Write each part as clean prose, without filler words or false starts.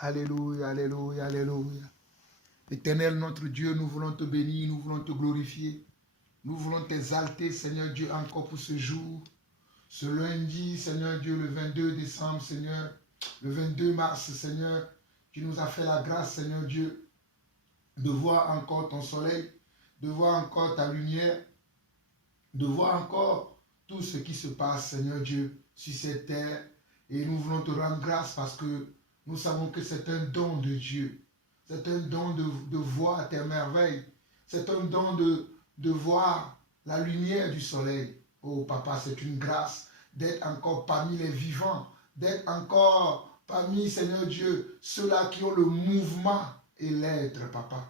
Alléluia, alléluia, alléluia. Éternel notre Dieu, nous voulons te bénir, nous voulons te glorifier. Nous voulons t'exalter, Seigneur Dieu, encore pour ce jour. Ce lundi, Seigneur Dieu, le 22 décembre, Seigneur, le 22 mars, Seigneur, tu nous as fait la grâce, Seigneur Dieu, de voir encore ton soleil, de voir encore ta lumière, de voir encore tout ce qui se passe, Seigneur Dieu, sur cette terre. Et nous voulons te rendre grâce parce que nous savons que c'est un don de Dieu. C'est un don de voir tes merveilles. C'est un don de voir la lumière du soleil. Oh papa, c'est une grâce d'être encore parmi les vivants, d'être encore parmi, Seigneur Dieu, ceux-là qui ont le mouvement et l'être, papa.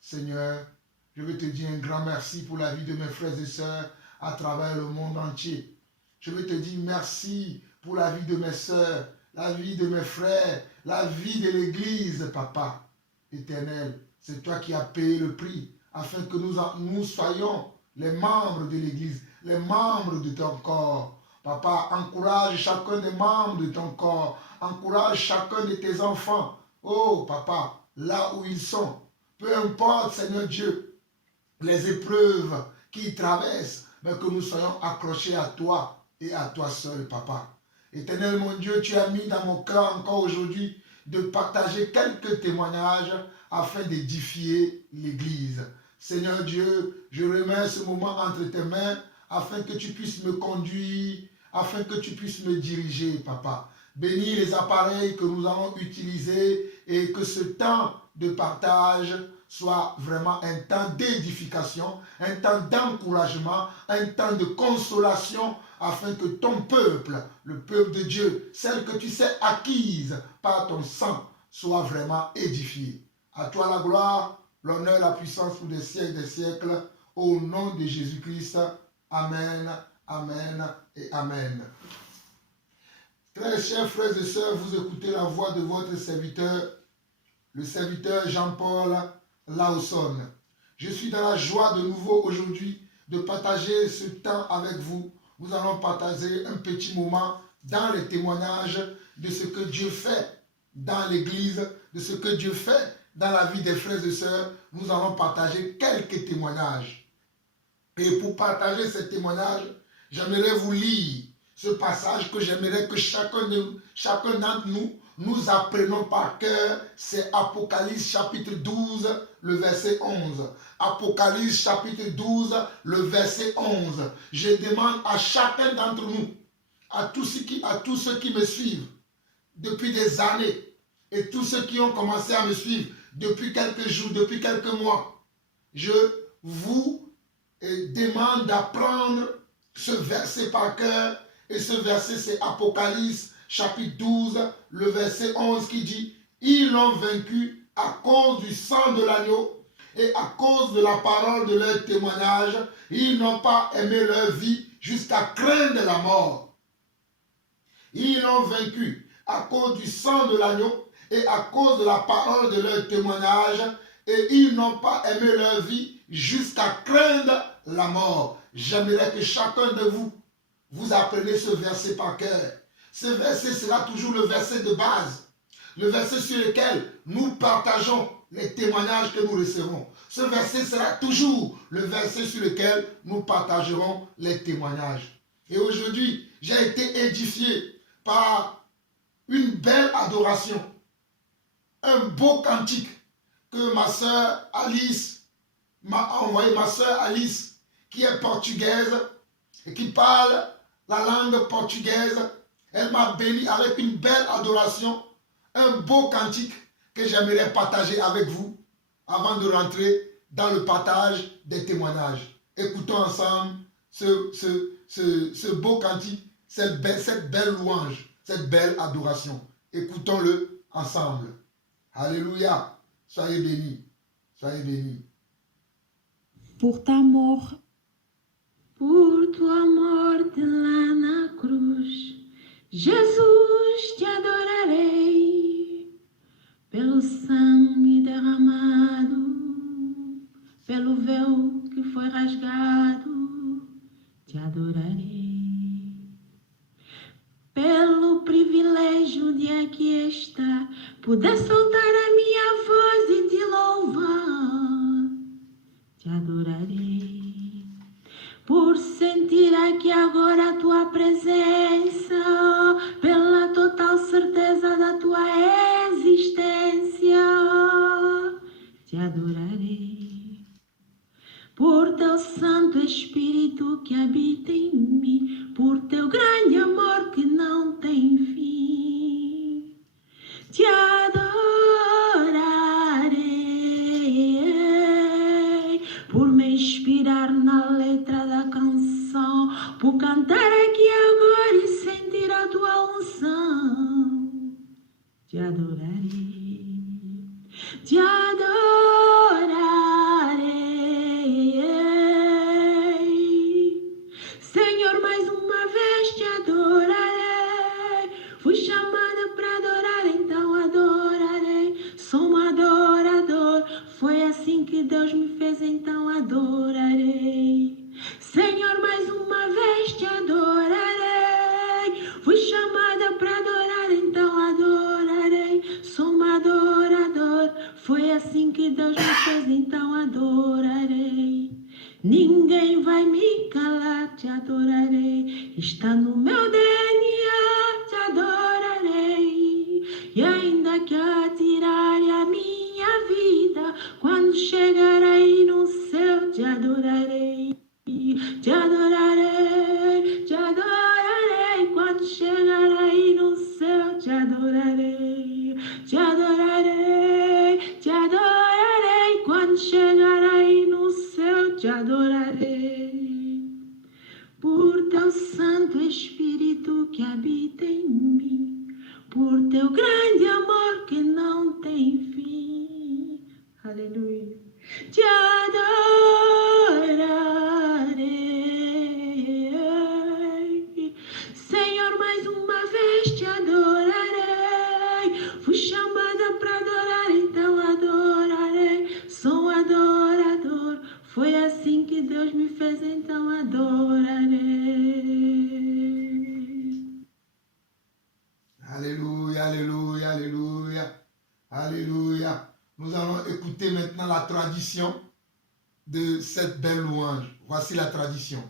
Seigneur, je veux te dire un grand merci pour la vie de mes frères et sœurs à travers le monde entier. Je veux te dire merci pour la vie de mes sœurs, la vie de mes frères, la vie de l'Église, papa. Éternel, c'est toi qui as payé le prix afin que nous soyons les membres de l'Église, les membres de ton corps. Papa, encourage chacun des membres de ton corps. Encourage chacun de tes enfants. Oh, papa, là où ils sont. Peu importe, Seigneur Dieu, les épreuves qu'ils traversent, mais que nous soyons accrochés à toi et à toi seul, papa. Éternel, mon Dieu, tu as mis dans mon cœur encore aujourd'hui de partager quelques témoignages afin d'édifier l'Église. Seigneur Dieu, je remets ce moment entre tes mains afin que tu puisses me conduire, afin que tu puisses me diriger, papa. Bénis les appareils que nous allons utiliser et que ce temps de partage soit vraiment un temps d'édification, un temps d'encouragement, un temps de consolation afin que ton peuple, le peuple de Dieu, celle que tu sais acquise par ton sang, soit vraiment édifié. À toi la gloire, l'honneur, la puissance pour des siècles, au nom de Jésus-Christ. Amen, amen et amen. Très chers frères et sœurs, vous écoutez la voix de votre serviteur, le serviteur Jean-Paul Lawson. Je suis dans la joie de nouveau aujourd'hui de partager ce temps avec vous. Nous allons partager un petit moment dans les témoignages de ce que Dieu fait dans l'Église, de ce que Dieu fait dans la vie des frères et sœurs. Nous allons partager quelques témoignages. Et pour partager ces témoignages, j'aimerais vous lire ce passage que j'aimerais que chacun d'entre nous apprenons par cœur. C'est Apocalypse chapitre 12, le verset 11. Apocalypse chapitre 12, le verset 11. Je demande à chacun d'entre nous, à tous ceux qui me suivent depuis des années, et tous ceux qui ont commencé à me suivre depuis quelques jours, depuis quelques mois, je vous demande d'apprendre ce verset par cœur. Et ce verset, c'est Apocalypse chapitre 12, le verset 11 qui dit « Ils l'ont vaincu à cause du sang de l'agneau et à cause de la parole de leur témoignage. Ils n'ont pas aimé leur vie jusqu'à craindre la mort. » Ils l'ont vaincu à cause du sang de l'agneau et à cause de la parole de leur témoignage. Et ils n'ont pas aimé leur vie jusqu'à craindre la mort. J'aimerais que chacun de vous apprenez ce verset par cœur. Ce verset sera toujours le verset de base. Le verset sur lequel nous partageons les témoignages que nous recevons. Ce verset sera toujours le verset sur lequel nous partagerons les témoignages. Et aujourd'hui, j'ai été édifié par une belle adoration. Un beau cantique que ma sœur Alice m'a envoyé. Ma sœur Alice, qui est portugaise et qui parle la langue portugaise, elle m'a béni avec une belle adoration, un beau cantique que j'aimerais partager avec vous avant de rentrer dans le partage des témoignages. Écoutons ensemble ce beau cantique, cette belle louange, cette belle adoration. Écoutons-le ensemble. Alléluia. Soyez bénis. Soyez bénis. Pour ta mort, por tua morte lá na cruz, Jesus, te adorarei. Pelo sangue derramado, pelo véu que foi rasgado, te adorarei. Pelo privilégio onde aqui está, puder soltar a minha voz e te louvar, te adorarei. Por sentir aqui agora a tua presença, pela total certeza da tua existência, te adorarei. Por teu Santo Espírito que habita em mim, por teu grande amor que não tem fim, te adorarei. Por me inspirar na letra da canção, por cantar aqui agora e sentir a tua unção, te adorarei, te adorarei. Senhor, mais uma vez te adorarei. Fui chamada para adorar, então adorarei. Sou um adorador, foi assim que Deus me fez, então adorarei. Senhor, mais uma vez te adorarei. Fui chamada para adorar, então adorarei. Sou um adorador, foi assim que Deus me fez, então adorarei. Ninguém vai me calar, te adorarei. Está no meu DNA, te adorarei. E ainda que atirarem a minha vida, quando chegar aí no céu, te adorarei. Te adorarei, te adorarei. Quando chegar aí no céu, te adorarei. Te adorarei, te adorarei. Quando chegar aí no céu, te adorarei. Por teu Santo Espírito que habita em mim, por teu grande amor que não tem fim. Aleluia. Te adorarei. Senhor, mais uma vez te adorarei. Fui chamada para adorar, então adorarei. Sou um adorador, foi assim que Deus me fez, então adorarei. Alléluia, alléluia, alléluia, alléluia. Nous allons écouter maintenant la tradition de cette belle louange. Voici la tradition.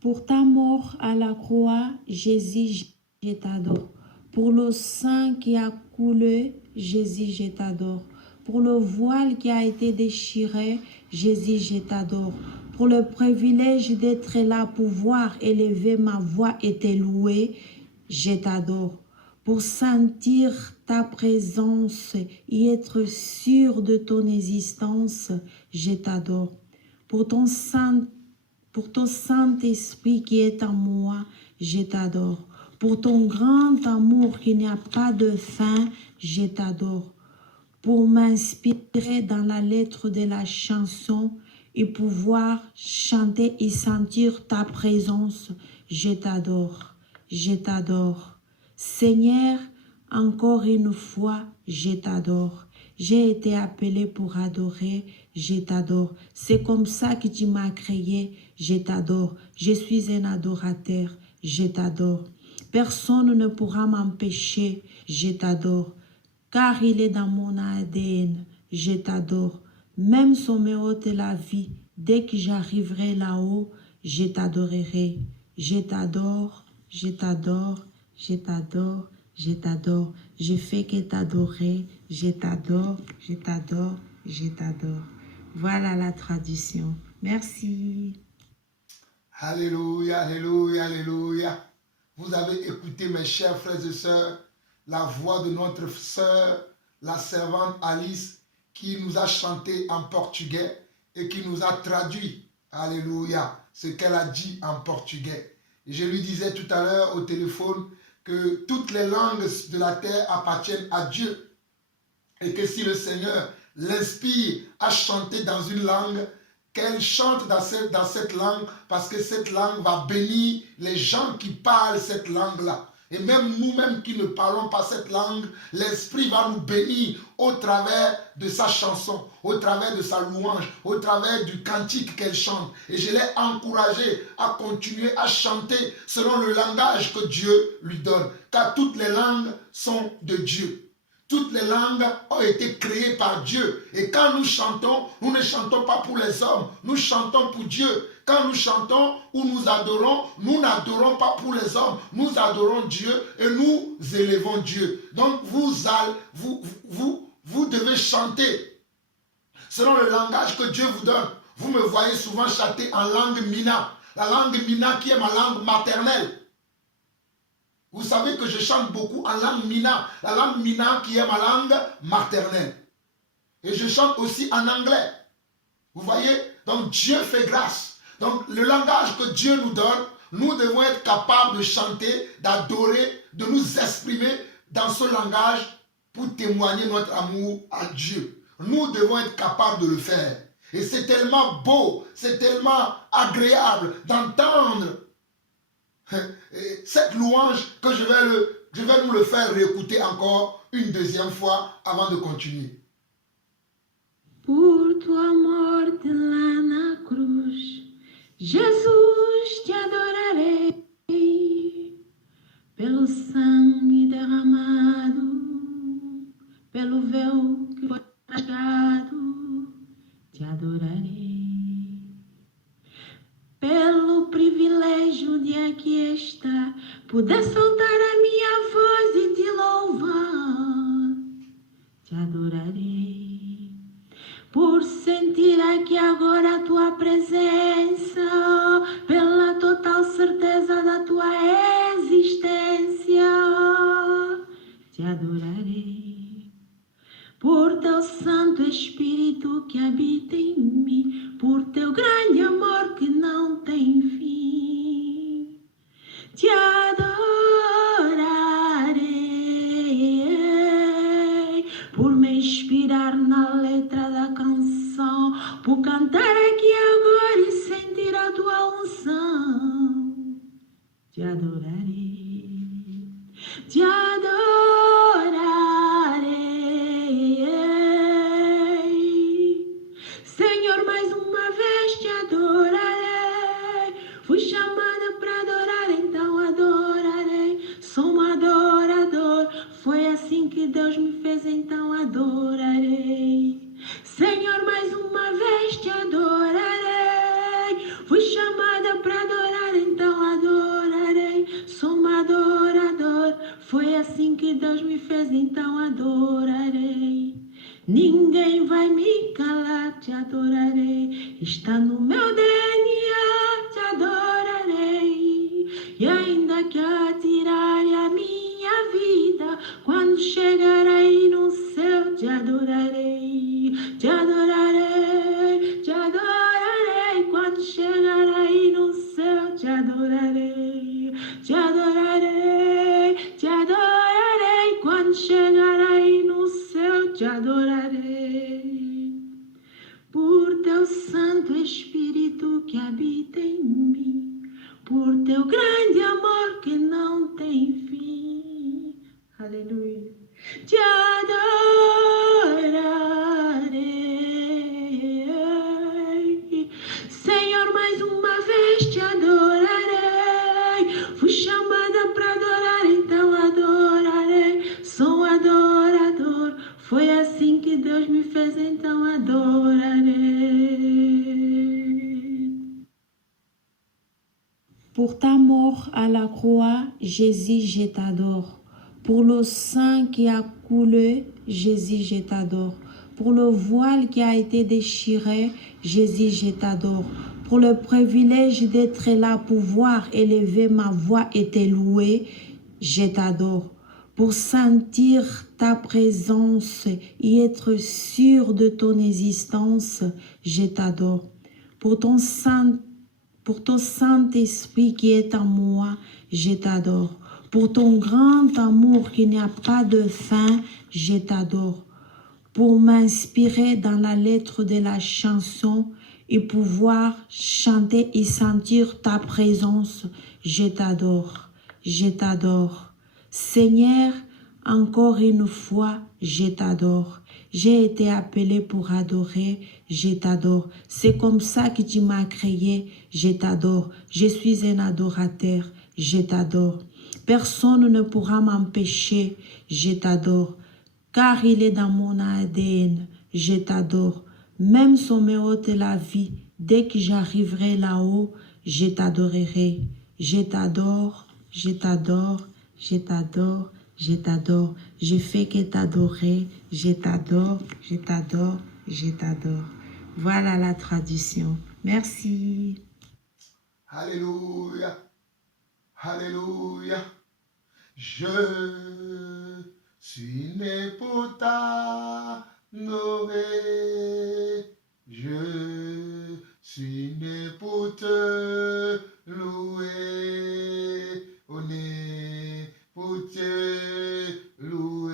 Pour ta mort à la croix, Jésus, je t'adore. Pour le sang qui a coulé, Jésus, je t'adore. Pour le voile qui a été déchiré, Jésus, je t'adore. Pour le privilège d'être là, pouvoir élever ma voix et te louer, je t'adore. Pour sentir ta présence et être sûr de ton existence, je t'adore. Pour ton Saint-Esprit qui est en moi, je t'adore. Pour ton grand amour qui n'a pas de fin, je t'adore. Pour m'inspirer dans la lettre de la chanson et pouvoir chanter et sentir ta présence, je t'adore. Je t'adore. Seigneur, encore une fois, je t'adore. J'ai été appelé pour adorer, je t'adore. C'est comme ça que tu m'as créé, je t'adore. Je suis un adorateur, je t'adore. Personne ne pourra m'empêcher, je t'adore. Car il est dans mon ADN, je t'adore. Même si on me ôte la vie, dès que j'arriverai là-haut, je t'adorerai. Je t'adore, je t'adore, je t'adore, je t'adore. Je fais que t'adorer, je t'adore, je t'adore, je t'adore. Voilà la tradition. Merci. Alléluia, alléluia, alléluia. Vous avez écouté, mes chers frères et sœurs, la voix de notre sœur, la servante Alice, qui nous a chanté en portugais et qui nous a traduit, alléluia, ce qu'elle a dit en portugais. Et je lui disais tout à l'heure au téléphone que toutes les langues de la terre appartiennent à Dieu et que si le Seigneur l'inspire à chanter dans une langue, qu'elle chante dans cette langue parce que cette langue va bénir les gens qui parlent cette langue-là. Et même nous-mêmes qui ne parlons pas cette langue, l'Esprit va nous bénir au travers de sa chanson, au travers de sa louange, au travers du cantique qu'elle chante. Et je l'ai encouragé à continuer à chanter selon le langage que Dieu lui donne. Car toutes les langues sont de Dieu. Toutes les langues ont été créées par Dieu. Et quand nous chantons, nous ne chantons pas pour les hommes, nous chantons pour Dieu. Quand nous chantons ou nous adorons, nous n'adorons pas pour les hommes, nous adorons Dieu et nous élevons Dieu. Donc vous devez chanter selon le langage que Dieu vous donne. Vous me voyez souvent chanter en langue Mina, la langue Mina qui est ma langue maternelle. Vous savez que je chante beaucoup en langue Mina, la langue Mina qui est ma langue maternelle. Et je chante aussi en anglais. Vous voyez? Donc Dieu fait grâce. Donc le langage que Dieu nous donne, nous devons être capables de chanter, d'adorer, de nous exprimer dans ce langage pour témoigner notre amour à Dieu. Nous devons être capables de le faire. Et c'est tellement beau, c'est tellement agréable d'entendre cette louange que je vais nous le faire réécouter encore une deuxième fois avant de continuer. Por tua morte lá na cruz, Jesus, te adorarei. Pelo sangue derramado, pelo véu que foi rasgado, te adorarei. Pelo privilégio de aqui estar, poder soltar a minha voz e te louvar, te adorarei. Por sentir aqui agora a tua presença, pela total certeza da tua existência, te adorarei. Por teu Santo Espírito que habita em mim, por teu grande amor que não tem fim, te adorarei. Por me inspirar na letra da canção, por cantar aqui agora e sentir a tua unção, te adorarei, te adorarei. Senhor, mais uma vez te adorarei. Fui chamada para adorar, então adorarei. Sou um adorador. Foi assim que Deus me fez, então adorarei. Senhor, mais uma vez te adorarei. Fui chamada para adorar, então adorarei. Sou um adorador. Foi assim que Deus me fez, então adorarei. Ninguém vai me calar, te adorarei. Está no meu DNA, te adorarei. E ainda que atirarem a minha vida, quando chegar aí no céu, te adorarei. Te adorarei, te adorarei. Quando chegar aí no céu, te adorarei. Te adorarei, te adorarei. Quando chegar aí no céu, te adorarei. Por teu Santo Espírito que habita em mim, por teu grande amor que não tem fim. Aleluia. Te adorarei. Senhor, mais uma vez te adorarei. Fui chamada para adorar, então adorarei. Sou um adorador. Foi assim que Deus me fez, então adorarei. Pour ta mort à la croix, Jésus, je t'adore. Pour le sang qui a coulé, Jésus, je t'adore. Pour le voile qui a été déchiré, Jésus, je t'adore. Pour le privilège d'être là, pouvoir élever ma voix et te louer, je t'adore. Pour sentir ta présence et être sûr de ton existence, je t'adore. Pour ton Saint-Esprit qui est en moi, je t'adore. Pour ton grand amour qui n'a pas de fin, je t'adore. Pour m'inspirer dans la lettre de la chanson et pouvoir chanter et sentir ta présence, je t'adore, je t'adore, Seigneur, encore une fois, je t'adore. J'ai été appelé pour adorer, je t'adore. C'est comme ça que tu m'as créé, je t'adore. Je suis un adorateur, je t'adore. Personne ne pourra m'empêcher, je t'adore. Car il est dans mon ADN, je t'adore. Même si on me ôte la vie, dès que j'arriverai là-haut, je t'adorerai. Je t'adore, je t'adore, je t'adore, je t'adore. Je fais que t'adorer, je t'adore, je t'adore, je t'adore. Voilà la tradition. Merci. Alléluia. Alléluia. Je suis né pour t'adorer. Je suis né pour te louer. On est pour te louer.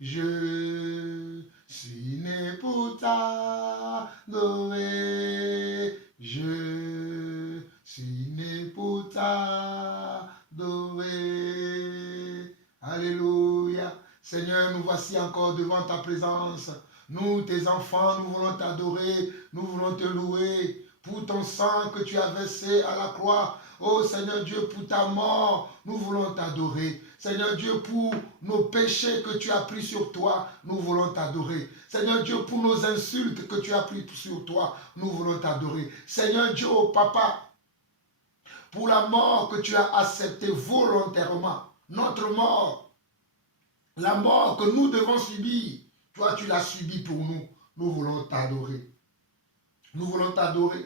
Je suis né pour t'adorer. Je suis né pour t'adorer. Alléluia. Seigneur, nous voici encore devant ta présence. Nous, tes enfants, nous voulons t'adorer, nous voulons te louer pour ton sang que tu as versé à la croix. Oh Seigneur Dieu, pour ta mort, nous voulons t'adorer. Seigneur Dieu, pour nos péchés que tu as pris sur toi, nous voulons t'adorer. Seigneur Dieu, pour nos insultes que tu as pris sur toi, nous voulons t'adorer. Seigneur Dieu, oh Papa, pour la mort que tu as acceptée volontairement, notre mort, la mort que nous devons subir, toi tu l'as subie pour nous. Nous voulons t'adorer. Nous voulons t'adorer.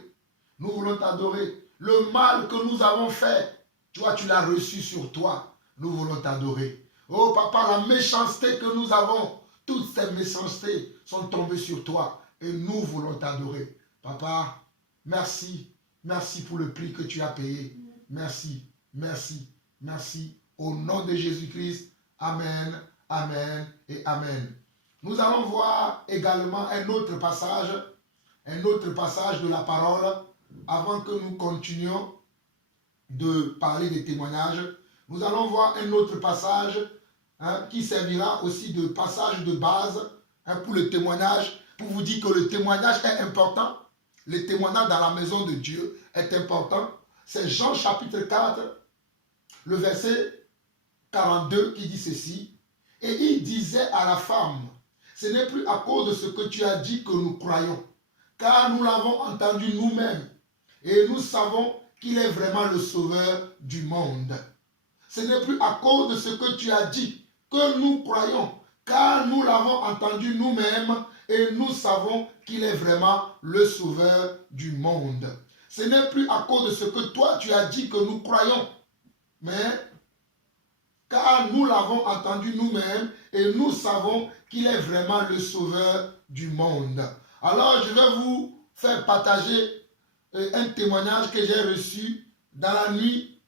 Nous voulons t'adorer. Le mal que nous avons fait, toi tu l'as reçu sur toi. Nous voulons t'adorer. Oh Papa, la méchanceté que nous avons, toutes ces méchancetés sont tombées sur toi et nous voulons t'adorer. Papa, merci. Merci pour le prix que tu as payé. Merci, merci, merci. Au nom de Jésus-Christ, amen, amen et amen. Nous allons voir également un autre passage de la parole avant que nous continuions de parler des témoignages. Nous allons voir un autre passage qui servira aussi de passage de base pour le témoignage, pour vous dire que le témoignage est important. Le témoignage dans la maison de Dieu est important. C'est Jean chapitre 4, le verset 42 qui dit ceci. Et il disait à la femme, ce n'est plus à cause de ce que tu as dit que nous croyons, car nous l'avons entendu nous-mêmes et nous savons qu'il est vraiment le sauveur du monde. Ce n'est plus à cause de ce que tu as dit que nous croyons, car nous l'avons entendu nous-mêmes et nous savons qu'il est vraiment le sauveur du monde. Ce n'est plus à cause de ce que toi tu as dit que nous croyons, mais car nous l'avons entendu nous-mêmes et nous savons qu'il est vraiment le sauveur du monde. Alors je vais vous faire partager un témoignage que j'ai reçu dans la nuit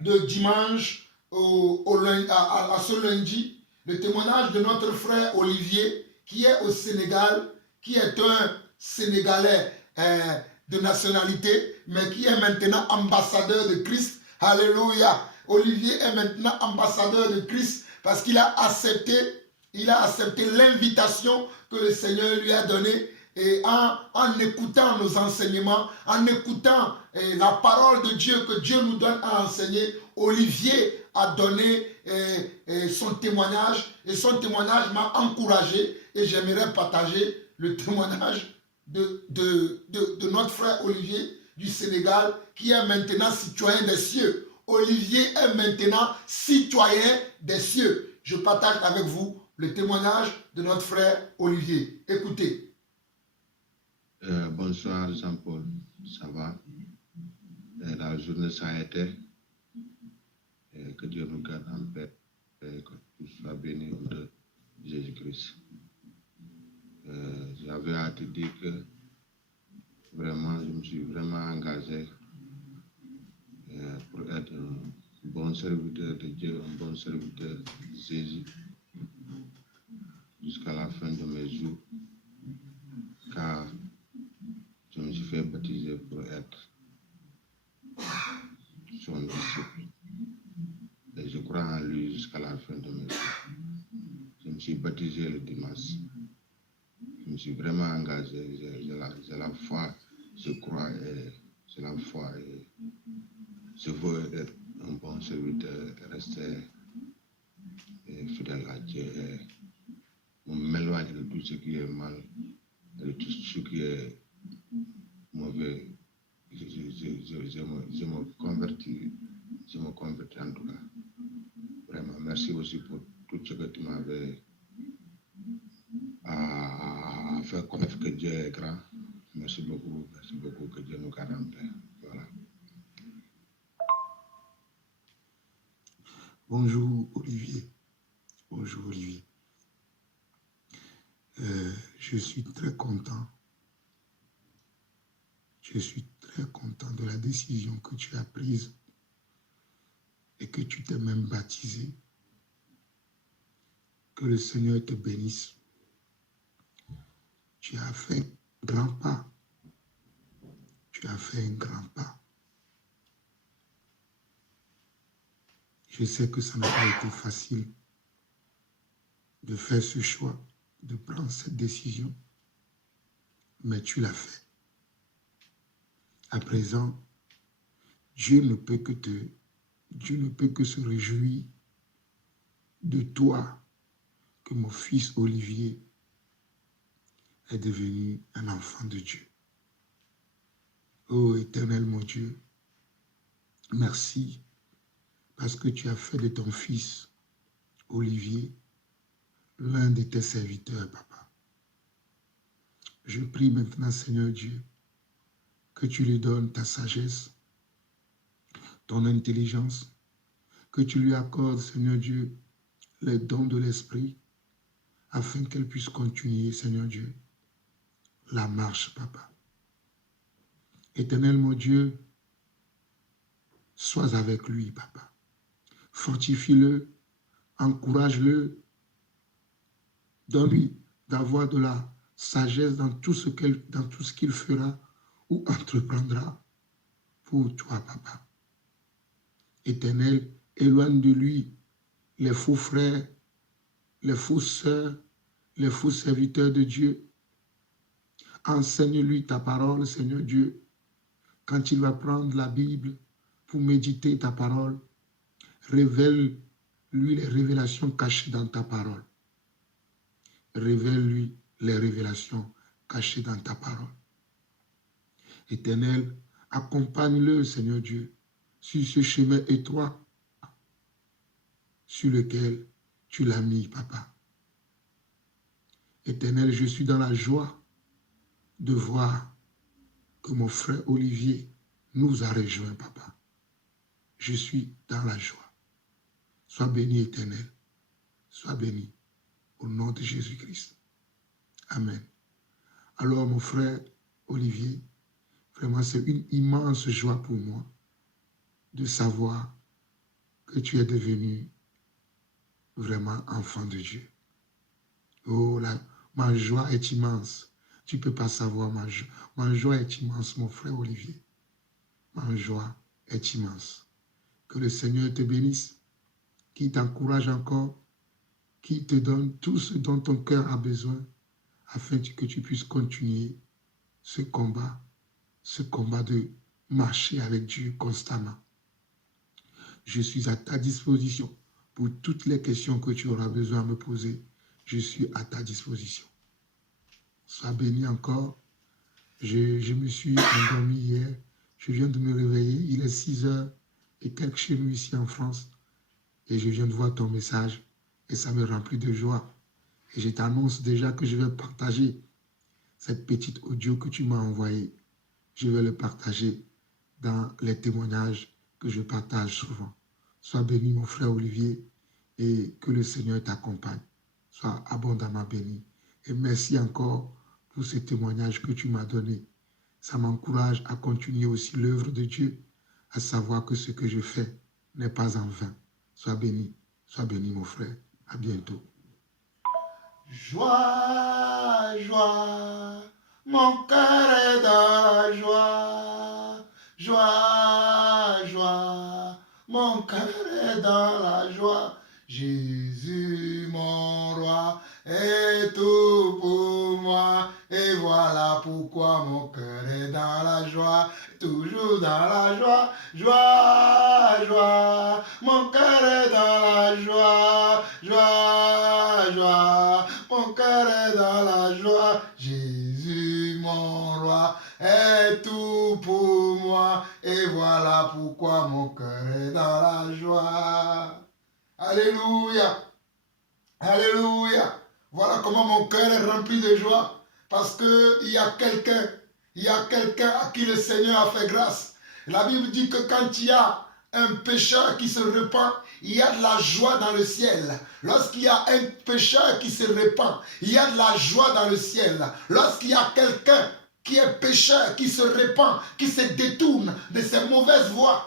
de dimanche à ce lundi. Le témoignage de notre frère Olivier qui est au Sénégal, qui est un Sénégalais de nationalité, mais qui est maintenant ambassadeur de Christ. Alléluia. Olivier est maintenant ambassadeur de Christ parce qu'il a accepté l'invitation que le Seigneur lui a donnée. Et en écoutant nos enseignements, en écoutant la parole de Dieu que Dieu nous donne à enseigner, Olivier a donné son témoignage et son témoignage m'a encouragé et j'aimerais partager le témoignage de notre frère Olivier du Sénégal qui est maintenant citoyen des cieux. Olivier est maintenant citoyen des cieux. Je partage avec vous le témoignage de notre frère Olivier. Écoutez. Bonsoir Jean-Paul, ça va? La journée ça a été. Que Dieu nous garde en paix et que tout soit béni au nom de Jésus-Christ. J'avais à te dire que vraiment, je me suis vraiment engagé pour être un bon serviteur de Dieu, un bon serviteur de Jésus jusqu'à la fin de mes jours, car je me suis fait baptiser pour être son disciple. crois en lui jusqu'à la fin de mes jours. Je me suis baptisé le dimanche. Je me suis vraiment engagé. J'ai la foi, je crois, et j'ai la foi. Et je veux être un bon serviteur, rester fidèle à Dieu et m'éloigner de tout ce qui est mal, de tout ce qui est mauvais. Je me convertis en tout cas. Vraiment, merci aussi pour tout ce que tu m'avais fait connaître que Dieu est grand. Merci beaucoup, que Dieu nous garde en paix. Voilà. Bonjour Olivier. Bonjour Olivier. Je suis très content. Je suis très content de la décision que tu as prise et que tu t'es même baptisé. Que le Seigneur te bénisse. Tu as fait un grand pas. Tu as fait un grand pas. Je sais que ça n'a pas été facile de faire ce choix, de prendre cette décision, mais tu l'as fait. À présent, Dieu ne peut que se réjouir de toi, que mon fils Olivier est devenu un enfant de Dieu. Ô Éternel mon Dieu, merci parce que tu as fait de ton fils Olivier l'un de tes serviteurs, papa. Je prie maintenant, Seigneur Dieu, que tu lui donnes ta sagesse, ton intelligence, que tu lui accordes, Seigneur Dieu, les dons de l'esprit, afin qu'elle puisse continuer, Seigneur Dieu, la marche, papa. Éternel mon Dieu, sois avec lui, papa. Fortifie-le, encourage-le, donne-lui d'avoir de la sagesse dans tout ce qu'il fera ou entreprendra pour toi, papa. Éternel, éloigne de lui les faux frères, les fausses sœurs, les faux serviteurs de Dieu. Enseigne-lui ta parole, Seigneur Dieu. Quand il va prendre la Bible pour méditer ta parole, révèle-lui les révélations cachées dans ta parole. Révèle-lui les révélations cachées dans ta parole. Éternel, accompagne-le, Seigneur Dieu, sur ce chemin étroit sur lequel tu l'as mis, papa. Éternel, je suis dans la joie de voir que mon frère Olivier nous a rejoints, papa. Je suis dans la joie. Sois béni, Éternel. Sois béni. Au nom de Jésus-Christ. Amen. Alors, mon frère Olivier, vraiment, c'est une immense joie pour moi de savoir que tu es devenu vraiment enfant de Dieu. Oh, ma joie est immense. Tu ne peux pas savoir ma joie. Ma joie est immense, mon frère Olivier. Ma joie est immense. Que le Seigneur te bénisse, qu'il t'encourage encore, qu'il te donne tout ce dont ton cœur a besoin, afin que tu puisses continuer ce combat de marcher avec Dieu constamment. Je suis à ta disposition pour toutes les questions que tu auras besoin de me poser. Je suis à ta disposition. Sois béni encore. Je me suis endormi hier. Je viens de me réveiller. Il est 6h et quelques chez nous ici en France. Et je viens de voir ton message. Et ça me remplit de joie. Et je t'annonce déjà que je vais partager cette petite audio que tu m'as envoyée. Je vais le partager dans les témoignages que je partage souvent. Sois béni, mon frère Olivier, et que le Seigneur t'accompagne. Sois abondamment béni. Et merci encore pour ce témoignage que tu m'as donné. Ça m'encourage à continuer aussi l'œuvre de Dieu, à savoir que ce que je fais n'est pas en vain. Sois béni, mon frère. À bientôt. Joie, joie, mon cœur est dans la joie. Joie, joie, mon cœur est est dans la joie. Jésus, mon roi, est tout pour moi. Et voilà pourquoi mon cœur est dans la joie. Toujours dans la joie, joie, joie. Mon cœur est dans la joie, joie, joie. Mon cœur est dans la joie. Jésus, mon roi, est tout pour moi. Et voilà pourquoi mon cœur est dans la joie. Alléluia. Alléluia. Voilà comment mon cœur est rempli de joie. Parce qu'il y a quelqu'un à qui le Seigneur a fait grâce. La Bible dit que quand il y a un pécheur qui se repent, il y a de la joie dans le ciel. Lorsqu'il y a un pécheur qui se repent, il y a de la joie dans le ciel. Lorsqu'il y a quelqu'un qui est pécheur, qui se repent, qui se détourne de ses mauvaises voies,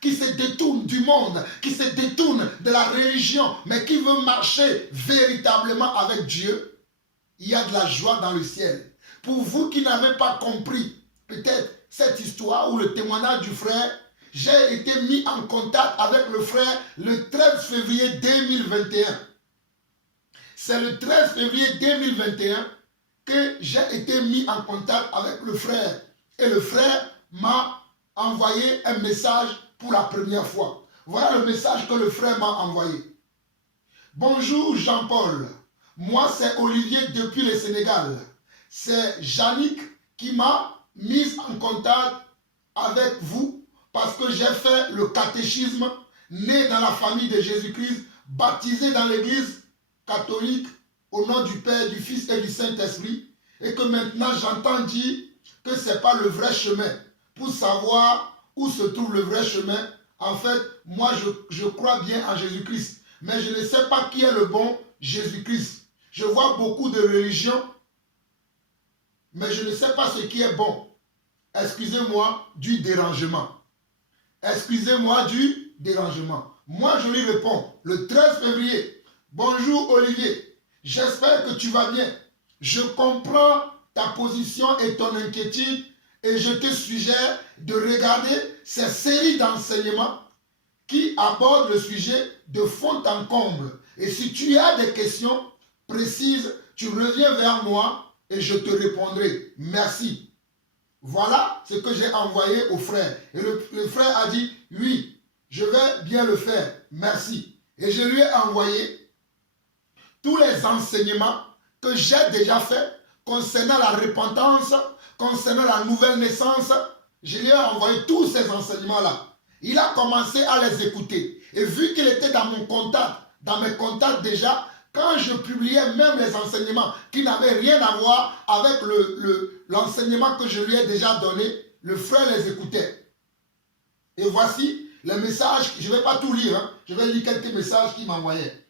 qui se détourne du monde, qui se détourne de la religion, mais qui veut marcher véritablement avec Dieu, il y a de la joie dans le ciel. Pour vous qui n'avez pas compris peut-être cette histoire ou le témoignage du frère, j'ai été mis en contact avec le frère le 13 février 2021. C'est le 13 février 2021 que j'ai été mis en contact avec le frère. Et le frère m'a envoyé un message pour la première fois. Voilà le message que le frère m'a envoyé. Bonjour Jean-Paul. Moi c'est Olivier depuis le Sénégal. C'est Yannick qui m'a mis en contact avec vous parce que j'ai fait le catéchisme, né dans la famille de Jésus-Christ, baptisé dans l'église catholique au nom du Père, du Fils et du Saint-Esprit, et que maintenant j'entends dire que ce n'est pas le vrai chemin. Pour savoir où se trouve le vrai chemin, en fait, moi je crois bien en Jésus-Christ, mais je ne sais pas qui est le bon Jésus-Christ. Je vois beaucoup de religions, mais je ne sais pas ce qui est bon. Excusez-moi du dérangement. Excusez-moi du dérangement. Moi, je lui réponds le 13 février. Bonjour Olivier, j'espère que tu vas bien. Je comprends ta position et ton inquiétude et je te suggère de regarder ces séries d'enseignements qui abordent le sujet de fond en comble. Et si tu as des questions précises, tu reviens vers moi et je te répondrai. Merci. Voilà ce que j'ai envoyé au frère. Et le frère a dit, oui, je vais bien le faire. Merci. Et je lui ai envoyé tous les enseignements que j'ai déjà faits concernant la repentance, concernant la nouvelle naissance. Je lui ai envoyé tous ces enseignements-là. Il a commencé à les écouter. Et vu qu'il était dans mon contact, dans mes contacts déjà, quand je publiais même les enseignements qui n'avaient rien à voir avec l'enseignement que je lui ai déjà donné, le frère les écoutait. Et voici les messages, je ne vais pas tout lire, hein, je vais lire quelques messages qu'il m'envoyait.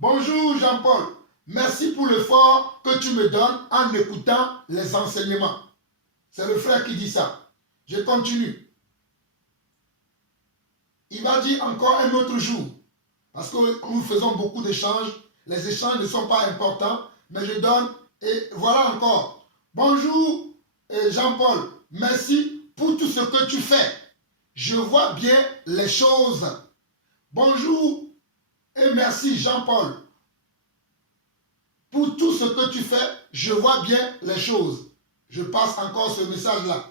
Bonjour Jean-Paul, merci pour l'effort que tu me donnes en écoutant les enseignements. C'est le frère qui dit ça. Je continue. Il va dire encore un autre jour. Parce que nous faisons beaucoup d'échanges. Les échanges ne sont pas importants, mais je donne. Et voilà encore. Bonjour Jean-Paul. Merci pour tout ce que tu fais. Je vois bien les choses. Bonjour et merci Jean-Paul. Pour tout ce que tu fais, je vois bien les choses. Je passe encore ce message-là.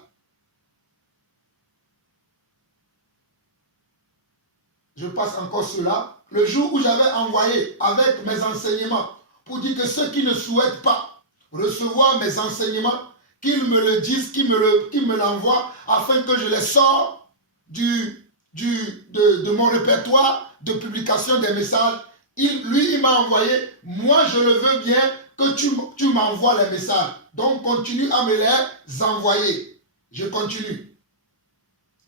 Je passe encore cela. Le jour où j'avais envoyé avec mes enseignements pour dire que ceux qui ne souhaitent pas recevoir mes enseignements, qu'ils me le disent, qu'ils me l'envoient afin que je les sorte de mon répertoire de publication des messages. Il m'a envoyé, moi je le veux bien que tu m'envoies les messages. Donc continue à me les envoyer. Je continue.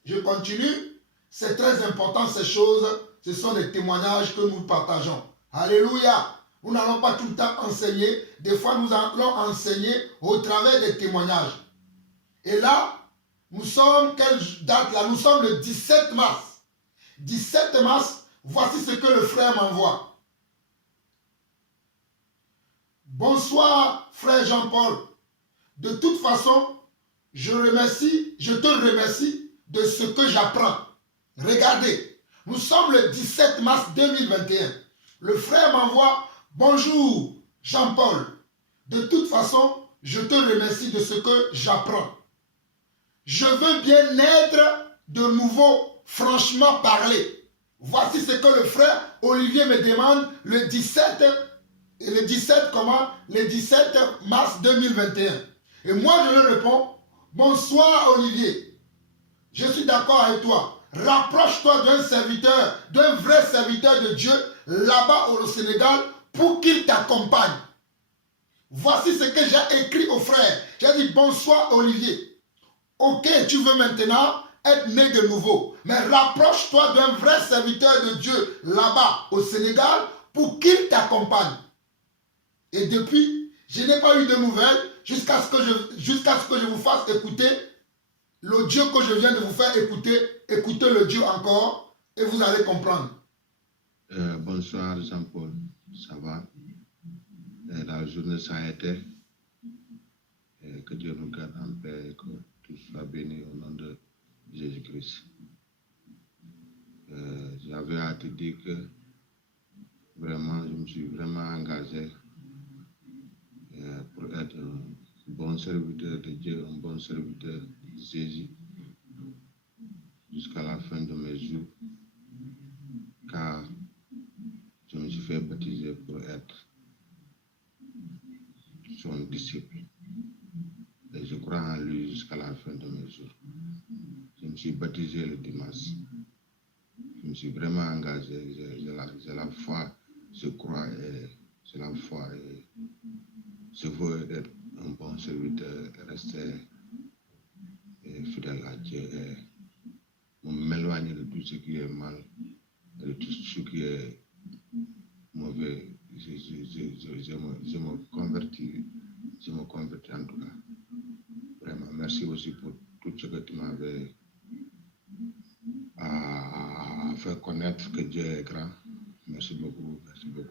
Je continue. C'est très important ces choses. Ce sont des témoignages que nous partageons. Alléluia. Nous n'allons pas tout le temps enseigner. Des fois, nous allons enseigner au travers des témoignages. Et là, nous sommes, quelle date là? Nous sommes le 17 mars. 17 mars, voici ce que le frère m'envoie. Bonsoir, frère Jean-Paul. De toute façon, je te remercie de ce que j'apprends. Regardez. Nous sommes le 17 mars 2021. Le frère m'envoie « Bonjour Jean-Paul. De toute façon, je te remercie de ce que j'apprends. Je veux bien être de nouveau franchement parler. Voici ce que le frère Olivier me demande le 17 mars 2021. Et moi, je lui réponds, bonsoir Olivier. Je suis d'accord avec toi. Rapproche-toi d'un serviteur, d'un vrai serviteur de Dieu, là-bas au Sénégal, pour qu'il t'accompagne. Voici ce que j'ai écrit au frère. J'ai dit, bonsoir Olivier. Ok, tu veux maintenant être né de nouveau. Mais rapproche-toi d'un vrai serviteur de Dieu là-bas au Sénégal pour qu'il t'accompagne. Et depuis, je n'ai pas eu de nouvelles jusqu'à ce que je vous fasse écouter l'audio que je viens de vous faire écouter. Écoutez l'audio encore et vous allez comprendre. Bonsoir Jean-Paul, ça va? La journée ça a été. Que Dieu nous garde en paix et que tout soit béni au nom de Jésus-Christ. J'avais à te dire que vraiment, je me suis vraiment engagé pour être un bon serviteur de Dieu, un bon serviteur de Jésus jusqu'à la fin de mes jours, car je me suis fait baptiser pour être son disciple. Et je crois en lui jusqu'à la fin de mes jours. Je me suis baptisé le dimanche. Je me suis vraiment engagé. J'ai la foi, je crois, et j'ai la foi. Et je veux être un bon serviteur, rester fidèle à Dieu et m'éloigner de tout ce qui est mal, de tout ce qui est mauvais. Je me convertis en tout cas. Vraiment, merci aussi pour tout ce que tu m'avais fait connaître que Dieu est grand. Merci beaucoup,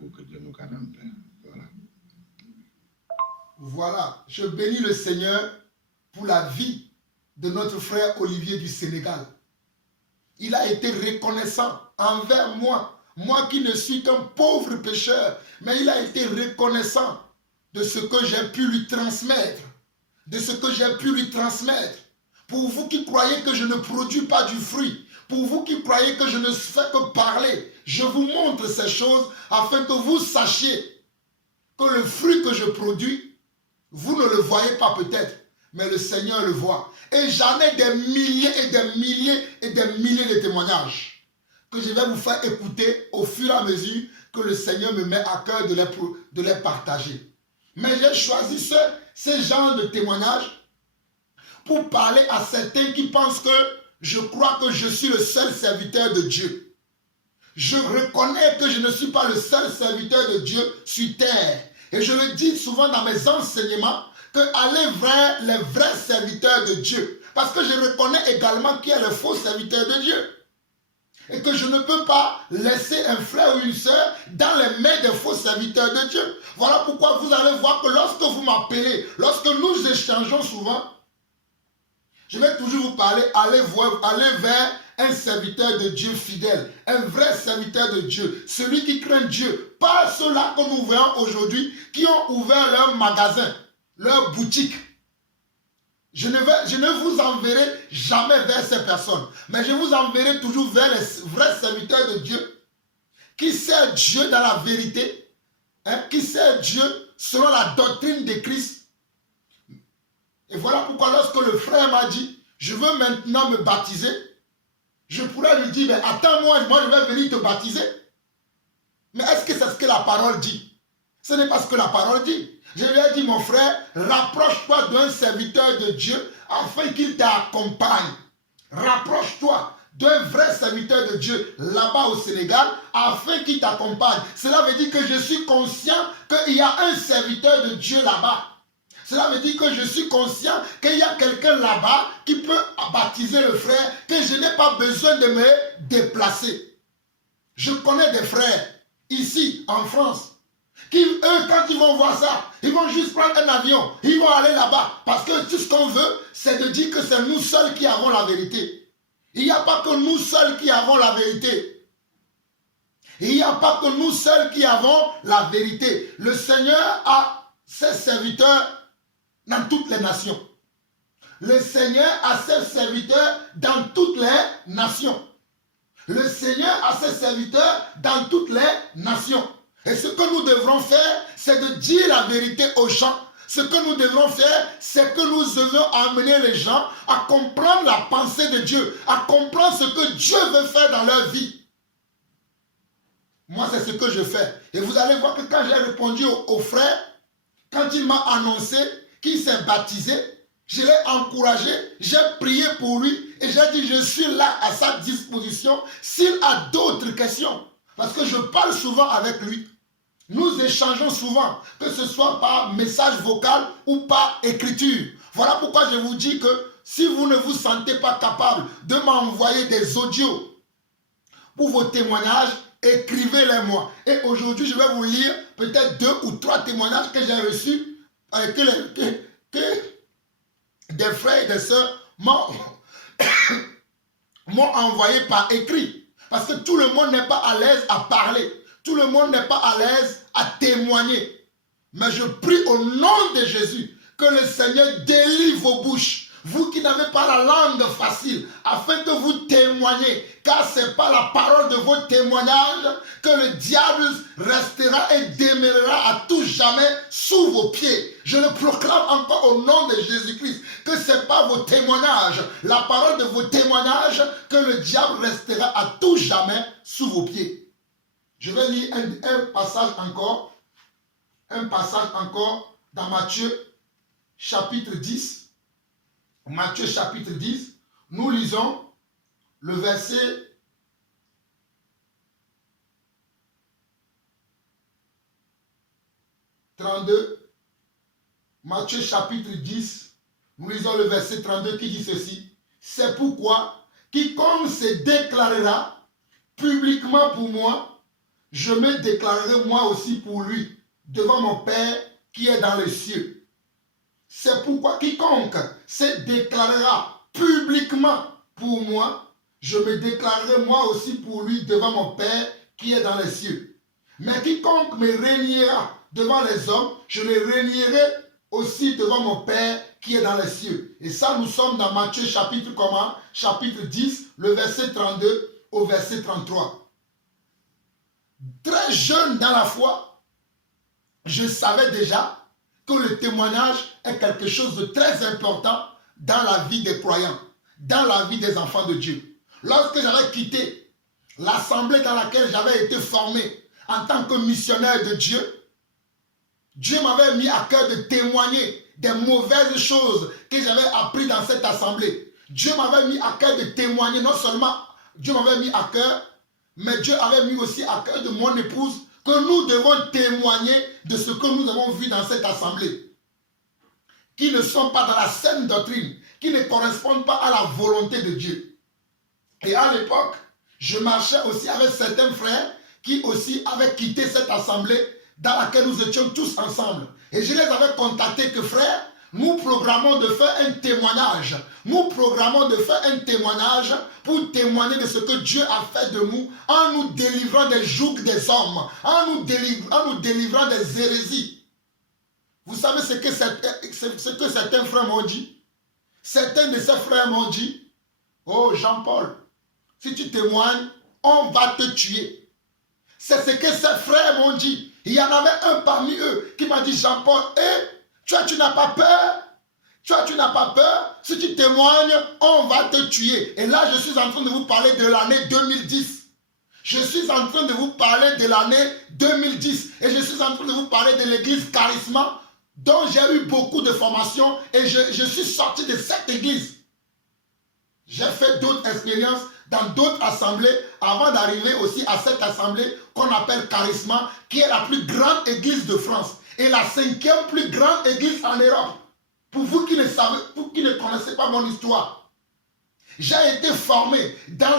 que Dieu nous garde en paix. Voilà. Voilà, je bénis le Seigneur pour la vie de notre frère Olivier du Sénégal. Il a été reconnaissant envers moi, moi qui ne suis qu'un pauvre pécheur, mais il a été reconnaissant de ce que j'ai pu lui transmettre. Pour vous qui croyez que je ne produis pas du fruit, pour vous qui croyez que je ne fais que parler, je vous montre ces choses afin que vous sachiez que le fruit que je produis, vous ne le voyez pas peut-être, mais le Seigneur le voit. Et j'en ai des milliers et des milliers et des milliers de témoignages que je vais vous faire écouter au fur et à mesure que le Seigneur me met à cœur de les partager. Mais j'ai choisi ce genre de témoignages pour parler à certains qui pensent que je crois que je suis le seul serviteur de Dieu. Je reconnais que je ne suis pas le seul serviteur de Dieu sur terre. Et je le dis souvent dans mes enseignements, que aller vers les vrais serviteurs de Dieu. Parce que je reconnais également qu'il y a les faux serviteurs de Dieu. Et que je ne peux pas laisser un frère ou une sœur dans les mains des faux serviteurs de Dieu. Voilà pourquoi vous allez voir que lorsque vous m'appelez, lorsque nous échangeons souvent, je vais toujours vous parler, aller vers un serviteur de Dieu fidèle, un vrai serviteur de Dieu, celui qui craint Dieu, pas ceux-là que nous voyons aujourd'hui, qui ont ouvert leur magasin, leur boutique. Je ne vous enverrai jamais vers ces personnes, mais je vous enverrai toujours vers les vrais serviteurs de Dieu, qui servent Dieu dans la vérité, qui servent Dieu selon la doctrine de Christ. Et voilà pourquoi lorsque le frère m'a dit, je veux maintenant me baptiser, je pourrais lui dire, mais attends-moi, moi je vais venir te baptiser. Mais est-ce que c'est ce que la parole dit? Ce n'est pas ce que la parole dit. Je lui ai dit, mon frère, rapproche-toi d'un serviteur de Dieu afin qu'il t'accompagne. Rapproche-toi d'un vrai serviteur de Dieu là-bas au Sénégal afin qu'il t'accompagne. Cela veut dire que je suis conscient qu'il y a un serviteur de Dieu là-bas. Cela veut dire que je suis conscient qu'il y a quelqu'un là-bas qui peut baptiser le frère, que je n'ai pas besoin de me déplacer. Je connais des frères ici en France qui, eux, quand ils vont voir ça, ils vont juste prendre un avion, ils vont aller là-bas. Parce que tout ce qu'on veut, c'est de dire que c'est nous seuls qui avons la vérité. Il n'y a pas que nous seuls qui avons la vérité. Et il n'y a pas que nous seuls qui avons la vérité. Le Seigneur a ses serviteurs dans toutes les nations. Le Seigneur a ses serviteurs dans toutes les nations. Le Seigneur a ses serviteurs dans toutes les nations. Et ce que nous devrons faire, c'est de dire la vérité aux gens. Ce que nous devrons faire, c'est que nous devons amener les gens à comprendre la pensée de Dieu, à comprendre ce que Dieu veut faire dans leur vie. Moi, c'est ce que je fais. Et vous allez voir que quand j'ai répondu au frère, quand il m'a annoncé qu'il s'est baptisé, je l'ai encouragé, j'ai prié pour lui et j'ai dit je suis là à sa disposition s'il a d'autres questions. Parce que je parle souvent avec lui. Nous échangeons souvent, que ce soit par message vocal ou par écriture. Voilà pourquoi je vous dis que si vous ne vous sentez pas capable de m'envoyer des audios pour vos témoignages, écrivez-les moi. Et aujourd'hui, je vais vous lire peut-être 2 ou 3 témoignages que j'ai reçus, que des frères et des sœurs m'ont envoyé par écrit. Parce que tout le monde n'est pas à l'aise à parler. Tout le monde n'est pas à l'aise à témoigner. Mais je prie au nom de Jésus que le Seigneur délivre vos bouches. Vous qui n'avez pas la langue facile, afin que vous témoignez. Car ce n'est pas la parole de vos témoignages que le diable restera et demeurera à tout jamais sous vos pieds. Je le proclame encore au nom de Jésus-Christ que ce n'est pas vos témoignages, la parole de vos témoignages, que le diable restera à tout jamais sous vos pieds. Je vais lire un passage encore dans Matthieu chapitre 10. Matthieu chapitre 10, nous lisons le verset 32. Matthieu chapitre 10, nous lisons le verset 32 qui dit ceci. C'est pourquoi quiconque se déclarera publiquement pour moi, je me déclarerai moi aussi pour lui, devant mon Père qui est dans les cieux. C'est pourquoi quiconque se déclarera publiquement pour moi, je me déclarerai moi aussi pour lui devant mon Père qui est dans les cieux. Mais quiconque me reniera devant les hommes, je le renierai aussi devant mon Père qui est dans les cieux. Et ça, nous sommes dans Matthieu chapitre comment? Chapitre 10, le verset 32 au verset 33. Très jeune dans la foi, je savais déjà que le témoignage est quelque chose de très important dans la vie des croyants, dans la vie des enfants de Dieu. Lorsque j'avais quitté l'assemblée dans laquelle j'avais été formé en tant que missionnaire de Dieu, Dieu m'avait mis à cœur de témoigner des mauvaises choses que j'avais apprises dans cette assemblée. Dieu m'avait mis à cœur de témoigner, non seulement Dieu m'avait mis à cœur, mais Dieu avait mis aussi à cœur de mon épouse que nous devons témoigner de ce que nous avons vu dans cette assemblée, qui ne sont pas dans la saine doctrine, qui ne correspondent pas à la volonté de Dieu. Et à l'époque, je marchais aussi avec certains frères qui aussi avaient quitté cette assemblée dans laquelle nous étions tous ensemble. Et je les avais contactés que frères, nous programmons de faire un témoignage. Nous programmons de faire un témoignage pour témoigner de ce que Dieu a fait de nous en nous délivrant des jougs des hommes, en nous délivrant des hérésies. Vous savez ce que certains frères m'ont dit? Certains de ces frères m'ont dit, oh Jean-Paul, si tu témoignes, on va te tuer. C'est ce que ces frères m'ont dit. Il y en avait un parmi eux qui m'a dit, Jean-Paul, tu n'as pas peur? Tu n'as pas peur? Si tu témoignes, on va te tuer. Et là, je suis en train de vous parler de l'année 2010. Je suis en train de vous parler de l'année 2010. Et je suis en train de vous parler de l'église Charisma, dont j'ai eu beaucoup de formations. Et je suis sorti de cette église. J'ai fait d'autres expériences dans d'autres assemblées avant d'arriver aussi à cette assemblée qu'on appelle Charisma, qui est la plus grande église de France et la 5e plus grande église en Europe. Pour vous qui ne savez, vous qui ne connaissez pas mon histoire, j'ai été formé dans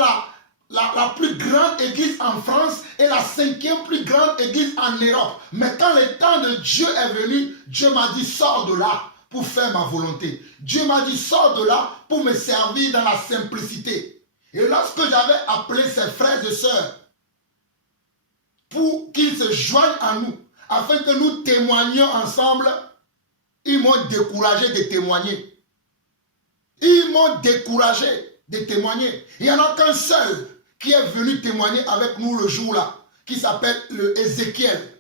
la plus grande église en France et la 5e plus grande église en Europe. Mais quand le temps de Dieu est venu, Dieu m'a dit, sors de là pour faire ma volonté. Dieu m'a dit, sors de là pour me servir dans la simplicité. Et lorsque j'avais appelé ses frères et sœurs qu'ils se joignent à nous, afin que nous témoignions ensemble, ils m'ont découragé de témoigner. Ils m'ont découragé de témoigner. Il n'y en a qu'un seul qui est venu témoigner avec nous le jour-là, qui s'appelle le Ézéchiel.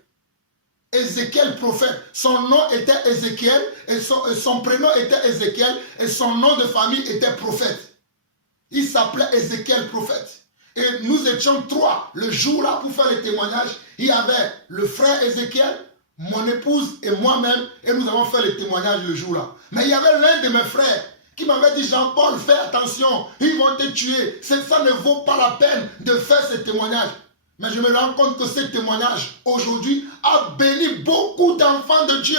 Ézéchiel prophète. Son nom était Ézéchiel et son prénom était Ézéchiel et son nom de famille était prophète. Il s'appelait Ézéchiel prophète. Et nous étions 3 le jour-là pour faire le témoignage. Il y avait le frère Ézéchiel, mon épouse et moi-même, et nous avons fait le témoignage le jour-là. Mais il y avait l'un de mes frères qui m'avait dit, Jean-Paul, fais attention, ils vont te tuer. Ça ne vaut pas la peine de faire ce témoignage. Mais je me rends compte que ce témoignage, aujourd'hui, a béni beaucoup d'enfants de Dieu.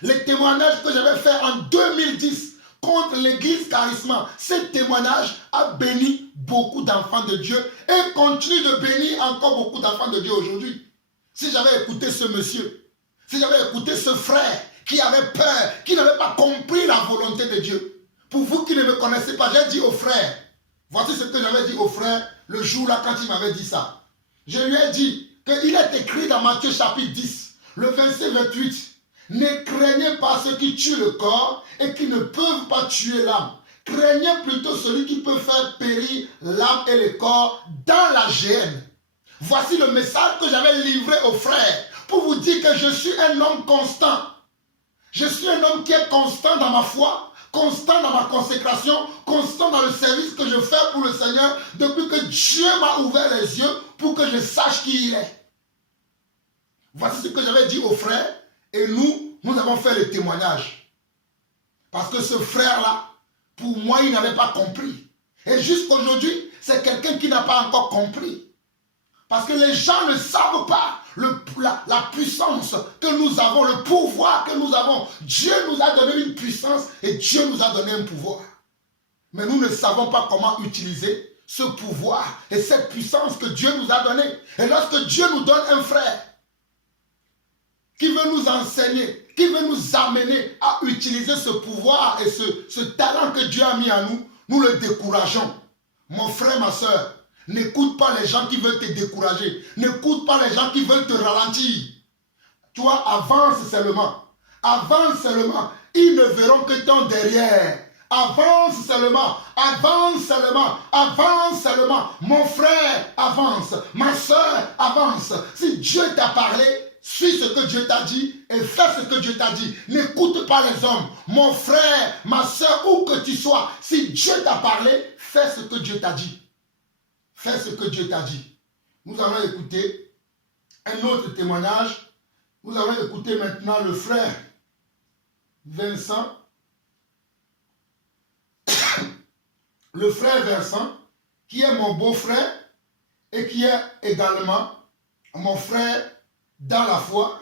Les témoignages que j'avais fait en 2010 contre l'église Charisma, ce témoignage a béni beaucoup d'enfants de Dieu et continue de bénir encore beaucoup d'enfants de Dieu aujourd'hui. Si j'avais écouté ce monsieur, si j'avais écouté ce frère qui avait peur, qui n'avait pas compris la volonté de Dieu, pour vous qui ne me connaissez pas, j'ai dit au frère, voici ce que j'avais dit au frère le jour-là quand il m'avait dit ça. Je lui ai dit qu'il est écrit dans Matthieu chapitre 10, le verset 28, « Ne craignez pas ceux qui tuent le corps et qui ne peuvent pas tuer l'âme. Craignez plutôt celui qui peut faire périr l'âme et le corps dans la géhenne. » Voici le message que j'avais livré aux frères pour vous dire que je suis un homme constant. Je suis un homme qui est constant dans ma foi, constant dans ma consécration, constant dans le service que je fais pour le Seigneur depuis que Dieu m'a ouvert les yeux pour que je sache qui il est. Voici ce que j'avais dit aux frères et nous avons fait le témoignage. Parce que ce frère-là, pour moi, il n'avait pas compris. Et jusqu'aujourd'hui, c'est quelqu'un qui n'a pas encore compris. Parce que les gens ne savent pas la puissance que nous avons, le pouvoir que nous avons. Dieu nous a donné une puissance et Dieu nous a donné un pouvoir. Mais nous ne savons pas comment utiliser ce pouvoir et cette puissance que Dieu nous a donnée. Et lorsque Dieu nous donne un frère qui veut nous enseigner, qui veut nous amener à utiliser ce pouvoir et ce talent que Dieu a mis à nous, nous le décourageons. Mon frère, ma soeur, n'écoute pas les gens qui veulent te décourager. N'écoute pas les gens qui veulent te ralentir. Toi, avance seulement. Avance seulement. Ils ne verront que ton derrière. Avance seulement. Avance seulement. Avance seulement. Mon frère, avance. Ma soeur, avance. Si Dieu t'a parlé, suis ce que Dieu t'a dit et fais ce que Dieu t'a dit. N'écoute pas les hommes. Mon frère, ma soeur, où que tu sois, si Dieu t'a parlé, fais ce que Dieu t'a dit. Fais ce que Dieu t'a dit. Nous allons écouter un autre témoignage. Nous allons écouter maintenant le frère Vincent. Le frère Vincent, qui est mon beau-frère et qui est également mon frère dans la foi.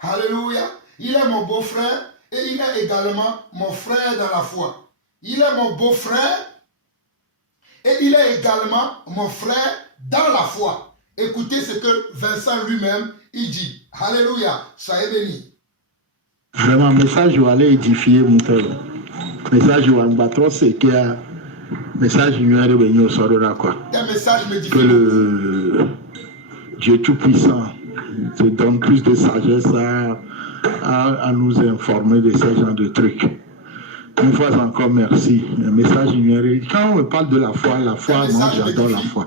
Alléluia. Il est mon beau-frère et il est également mon frère dans la foi. Il est mon beau-frère et il est également mon frère dans la foi. Écoutez ce que Vincent lui-même il dit. Alléluia. Soyez bénis. Vraiment, message où aller édifier mon frère. Message où on va trop c'est qu'il y a message où on va venir au soir de la quoi. Un message me dit que le Dieu Tout-Puissant te donne plus de sagesse à nous informer de ces genres de trucs. Une fois encore, merci. Un message ignoré. Quand on me parle de la foi, moi j'adore la foi.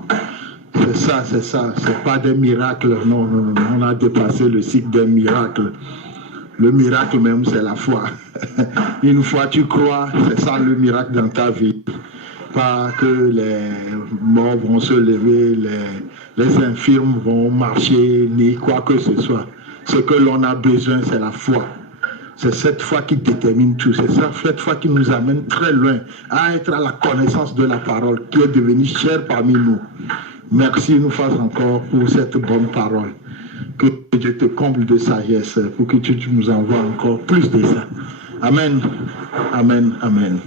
C'est ça, c'est ça. C'est pas des miracles. Non, non, non. On a dépassé le cycle des miracles. Le miracle même, c'est la foi. Une fois tu crois, c'est ça le miracle dans ta vie. Pas que les morts vont se lever, les infirmes vont marcher, ni quoi que ce soit. Ce que l'on a besoin, c'est la foi. C'est cette foi qui détermine tout. C'est cette foi qui nous amène très loin à être à la connaissance de la parole qui est devenue chère parmi nous. Merci une fois encore pour cette bonne parole. Que Dieu te comble de sagesse pour que tu nous envoies encore plus de ça. Amen. Amen. Amen.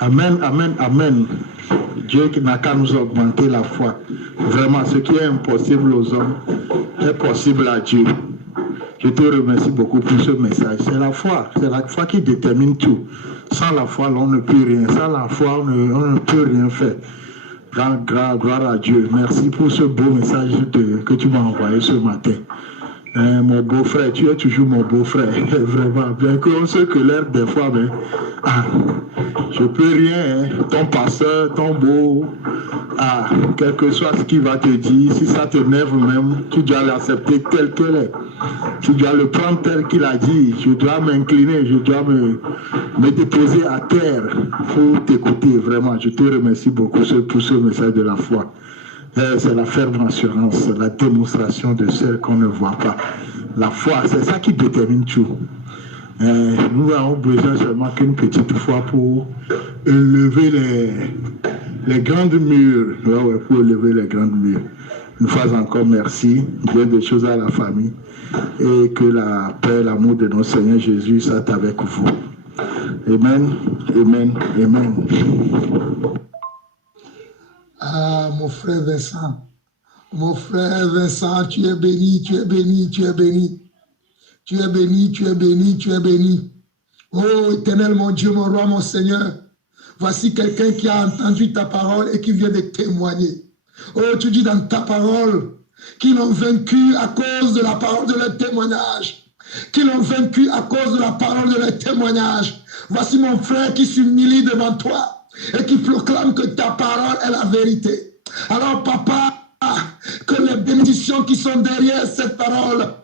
Amen, amen, amen. Dieu n'a qu'à nous augmenter la foi. Vraiment, ce qui est impossible aux hommes est possible à Dieu. Je te remercie beaucoup pour ce message. C'est la foi qui détermine tout. Sans la foi, on ne peut rien. Sans la foi, on ne peut rien faire. Gloire à Dieu. Merci pour ce beau message que tu m'as envoyé ce matin. Mon beau-frère, tu es toujours mon beau-frère, vraiment. Bien qu'on se colère des fois, mais je peux rien. Ton pasteur, ton beau, quel que soit ce qu'il va te dire, si ça t'énerve même, tu dois l'accepter tel qu'il est. Tu dois le prendre tel qu'il a dit. Je dois m'incliner, je dois me déposer à terre pour t'écouter, vraiment. Je te remercie beaucoup pour ce message de la foi. C'est la ferme assurance, la démonstration de celle qu'on ne voit pas. La foi, c'est ça qui détermine tout. Nous avons besoin seulement qu'une petite foi pour élever les grandes murs. Pour élever les grandes murs. Une fois encore, merci. Bien des choses à la famille. Et que la paix, l'amour de notre Seigneur Jésus soit avec vous. Amen, amen, amen. Ah, mon frère Vincent. Mon frère Vincent, tu es béni, tu es béni, tu es béni. Tu es béni, tu es béni, tu es béni. Oh, éternel, mon Dieu, mon roi, mon Seigneur. Voici quelqu'un qui a entendu ta parole et qui vient de témoigner. Oh, tu dis dans ta parole qu'ils l'ont vaincu à cause de la parole de leur témoignage. Qu'ils l'ont vaincu à cause de la parole de leur témoignage. Voici mon frère qui s'humilie devant toi et qui proclame que ta parole est la vérité. Alors, papa, que les bénédictions qui sont derrière cette parole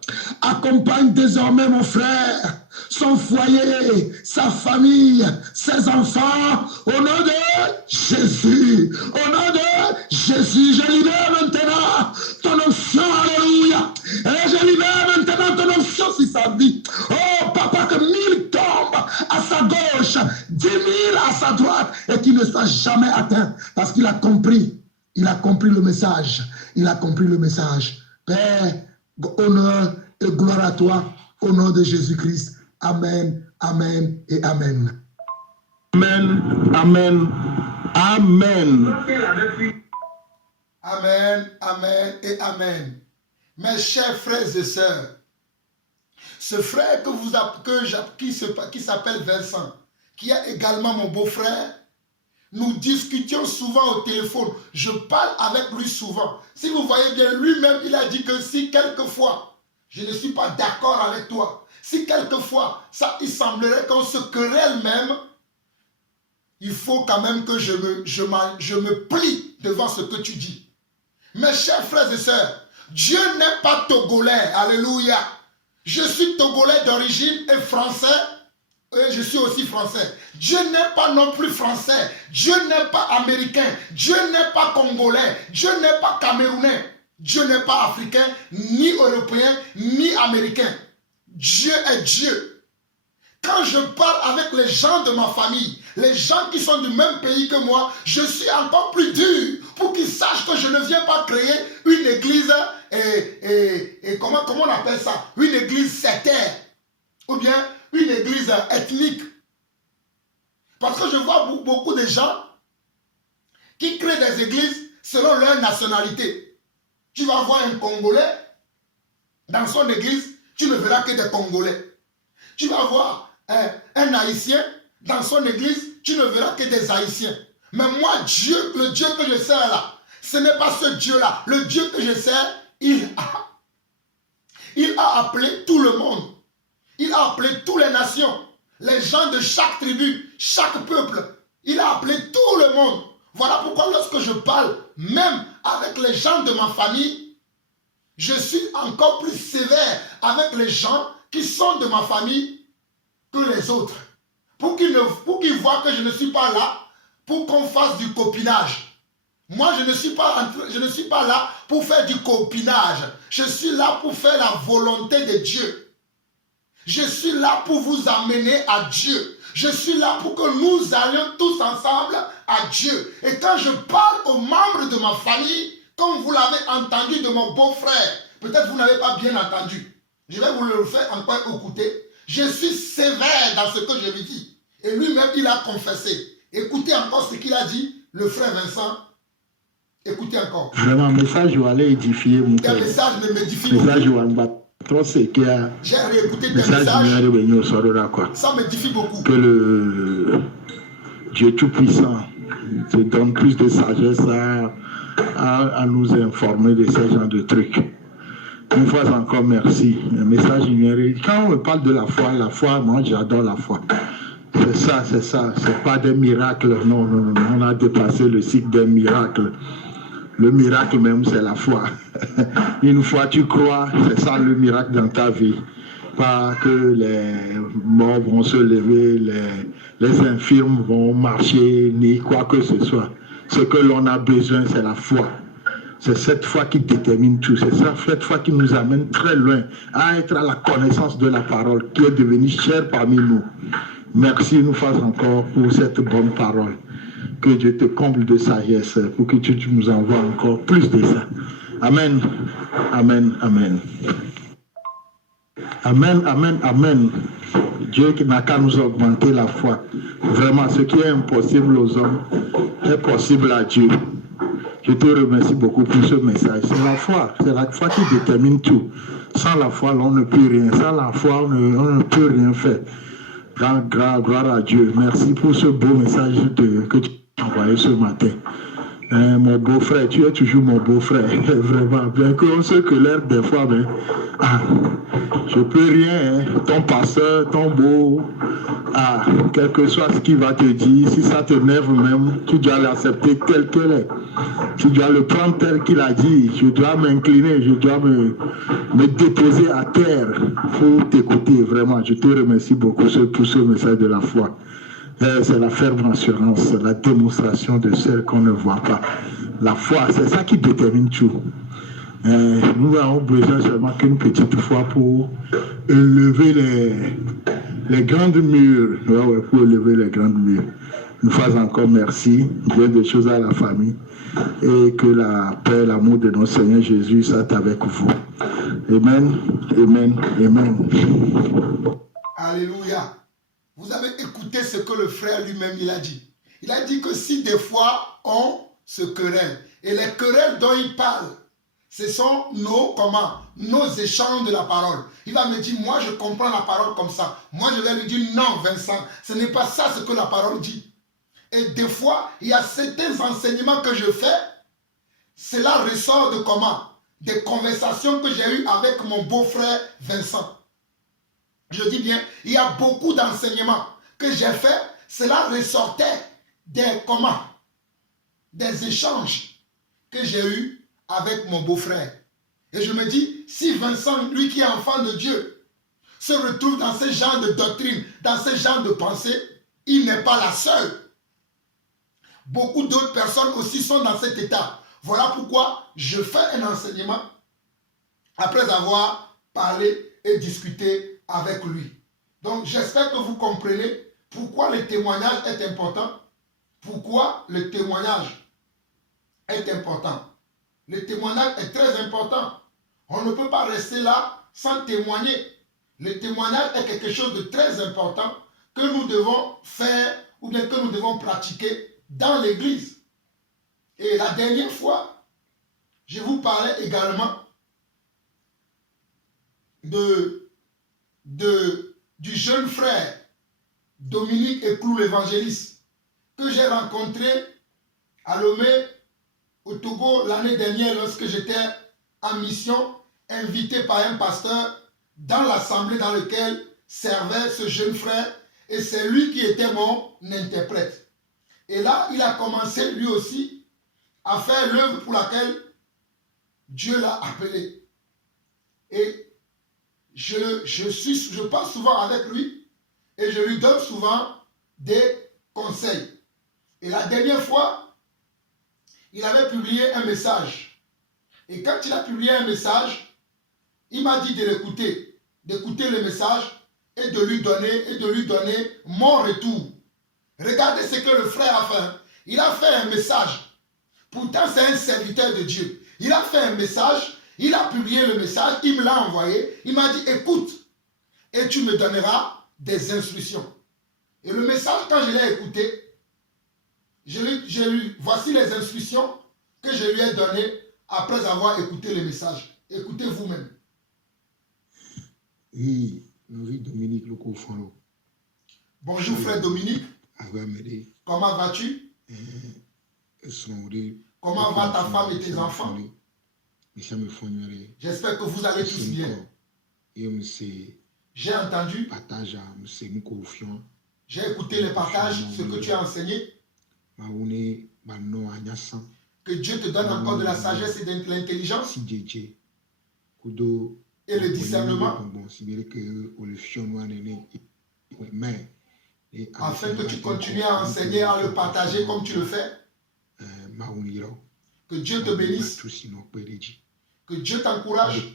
accompagnent désormais mon frère, son foyer, sa famille, ses enfants, au nom de Jésus. Au nom de Jésus, je libère maintenant ton onction, alléluia. Et je libère maintenant ton onction sur sa vie. Oh, papa, que 1000 tombent à sa gauche, 10 000 à sa droite, et qu'il ne soit jamais atteint, parce qu'il a compris. Il a compris le message. Il a compris le message. Père, honneur et gloire à toi, au nom de Jésus-Christ. Amen, amen et amen. Amen, amen, amen. Amen, amen et amen. Mes chers frères et sœurs, ce frère qui s'appelle Vincent, qui est également mon beau-frère, nous discutions souvent au téléphone. Je parle avec lui souvent. Si vous voyez bien, lui-même, il a dit que si quelquefois, je ne suis pas d'accord avec toi, si quelquefois, il semblerait qu'on se querelle même, il faut quand même que je me plie devant ce que tu dis. Mes chers frères et sœurs, Dieu n'est pas togolais. Alléluia. Je suis togolais d'origine et français. Et je suis aussi français. Dieu n'est pas non plus français. Dieu n'est pas américain. Dieu n'est pas congolais. Dieu n'est pas camerounais. Dieu n'est pas africain, ni européen, ni américain. Dieu est Dieu. Quand je parle avec les gens de ma famille, les gens qui sont du même pays que moi, je suis encore plus dur pour qu'ils sachent que je ne viens pas créer une église comment on appelle ça? Une église sectaire ou bien une église ethnique. Parce que je vois beaucoup de gens qui créent des églises selon leur nationalité. Tu vas voir un Congolais dans son église, tu ne verras que des Congolais. Tu vas voir un Haïtien dans son église, tu ne verras que des Haïtiens. Mais moi, Dieu, le Dieu que je sers là, ce n'est pas ce Dieu-là. Le Dieu que je sers, il a appelé tout le monde. Il a appelé toutes les nations, les gens de chaque tribu, chaque peuple. Il a appelé tout le monde. Voilà pourquoi lorsque je parle, même avec les gens de ma famille, je suis encore plus sévère avec les gens qui sont de ma famille que les autres. Pour qu'ils voient que je ne suis pas là pour qu'on fasse du copinage. Moi, je ne suis pas là pour faire du copinage. Je suis là pour faire la volonté de Dieu. Je suis là pour vous amener à Dieu. Je suis là pour que nous allions tous ensemble à Dieu. Et quand je parle aux membres de ma famille, comme vous l'avez entendu de mon beau-frère, peut-être vous n'avez pas bien entendu. Je vais vous le faire encore écouter. Je suis sévère dans ce que je lui dis. Et lui-même, il a confessé. Écoutez encore ce qu'il a dit, le frère Vincent. Écoutez encore. Vraiment, message où aller édifier mon frère. Un message ne m'édifie beaucoup. Message où j'ai réécouté tes messages. Ça m'édifie beaucoup. Que le Dieu Tout-Puissant te donne plus de sagesse à nous informer de ces genres de trucs. Une fois encore, merci. Un message numérique. Quand on parle de la foi, moi j'adore la foi. C'est ça. C'est pas des miracles. Non. On a dépassé le cycle des miracles. Le miracle même, c'est la foi. Une fois tu crois, c'est ça le miracle dans ta vie. Pas que les morts vont se lever, les infirmes vont marcher, ni quoi que ce soit. Ce que l'on a besoin, c'est la foi. C'est cette foi qui détermine tout. C'est cette foi qui nous amène très loin à être à la connaissance de la parole qui est devenue chère parmi nous. Merci une fois encore pour cette bonne parole. Que Dieu te comble de sagesse pour que tu nous envoies encore plus de ça. Amen. Amen. Amen. Amen. Amen. Amen. Dieu qui n'a qu'à nous augmenter la foi. Vraiment, ce qui est impossible aux hommes est possible à Dieu. Je te remercie beaucoup pour ce message. C'est la foi qui détermine tout. Sans la foi, on ne peut rien. Sans la foi, on ne peut rien faire. Gloire à Dieu. Merci pour ce beau message que tu as envoyé ce matin. Mon beau-frère, tu es toujours mon beau-frère. Vraiment. Bien qu'on se colère des fois, mais je peux rien. Ton pasteur, ton beau, quel que soit ce qu'il va te dire, si ça t'énerve même, tu dois l'accepter tel qu'il est. Tu dois le prendre tel qu'il a dit. Je dois m'incliner, je dois me déposer à terre pour t'écouter. Vraiment, je te remercie beaucoup pour ce message de la foi. C'est la ferme assurance, la démonstration de celle qu'on ne voit pas. La foi, c'est ça qui détermine tout. Nous avons besoin seulement qu'une petite foi pour élever les grandes murs. Pour élever les grandes murs. Une fois encore, merci. Bien des choses à la famille. Et que la paix, l'amour de notre Seigneur Jésus soit avec vous. Amen. Amen. Amen. Alléluia. Vous avez écouté ce que le frère lui-même il a dit. Il a dit que si des fois on se querelle, et les querelles dont il parle, ce sont nos échanges de la parole. Il va me dire, moi je comprends la parole comme ça. Moi je vais lui dire, non Vincent, ce n'est pas ça ce que la parole dit. Et des fois, il y a certains enseignements que je fais, cela ressort de comment? Des conversations que j'ai eues avec mon beau-frère Vincent. Je dis bien, il y a beaucoup d'enseignements que j'ai faits, cela ressortait des échanges que j'ai eus avec mon beau-frère. Et je me dis, si Vincent, lui qui est enfant de Dieu, se retrouve dans ce genre de doctrine, dans ce genre de pensée, il n'est pas la seule. Beaucoup d'autres personnes aussi sont dans cet état. Voilà pourquoi je fais un enseignement après avoir parlé et discuté avec lui. Donc j'espère que vous comprenez pourquoi le témoignage est important. Pourquoi le témoignage est important. Le témoignage est très important. On ne peut pas rester là sans témoigner. Le témoignage est quelque chose de très important que nous devons faire ou bien que nous devons pratiquer dans l'église. Et la dernière fois, je vous parlais également du jeune frère Dominique Eklou l'évangéliste que j'ai rencontré à Lomé au Togo l'année dernière lorsque j'étais en mission, invité par un pasteur dans l'assemblée dans laquelle servait ce jeune frère, et c'est lui qui était mon interprète. Et là, il a commencé lui aussi à faire l'œuvre pour laquelle Dieu l'a appelé. Et je parle souvent avec lui et je lui donne souvent des conseils. Et la dernière fois, il avait publié un message. Et quand il a publié un message, il m'a dit de l'écouter, d'écouter le message et de lui donner mon retour. Regardez ce que le frère a fait. Il a fait un message. Pourtant, c'est un serviteur de Dieu. Il a fait un message, il a publié le message, il me l'a envoyé. Il m'a dit, écoute, et tu me donneras des instructions. Et le message, quand je l'ai écouté, voici les instructions que je lui ai données après avoir écouté le message. Écoutez vous-même. Oui, Dominique Lokofalo. Bonjour frère Dominique. Agamede. Comment vas-tu? Comment va ta femme et tes enfants? J'espère que vous allez tous bien. J'ai entendu, j'ai écouté les partages, ce que tu as enseigné. Que Dieu te donne encore de la sagesse et de l'intelligence et le discernement, afin que tu continues à enseigner, à le partager comme tu le fais. Que Dieu te bénisse. Que Dieu t'encourage.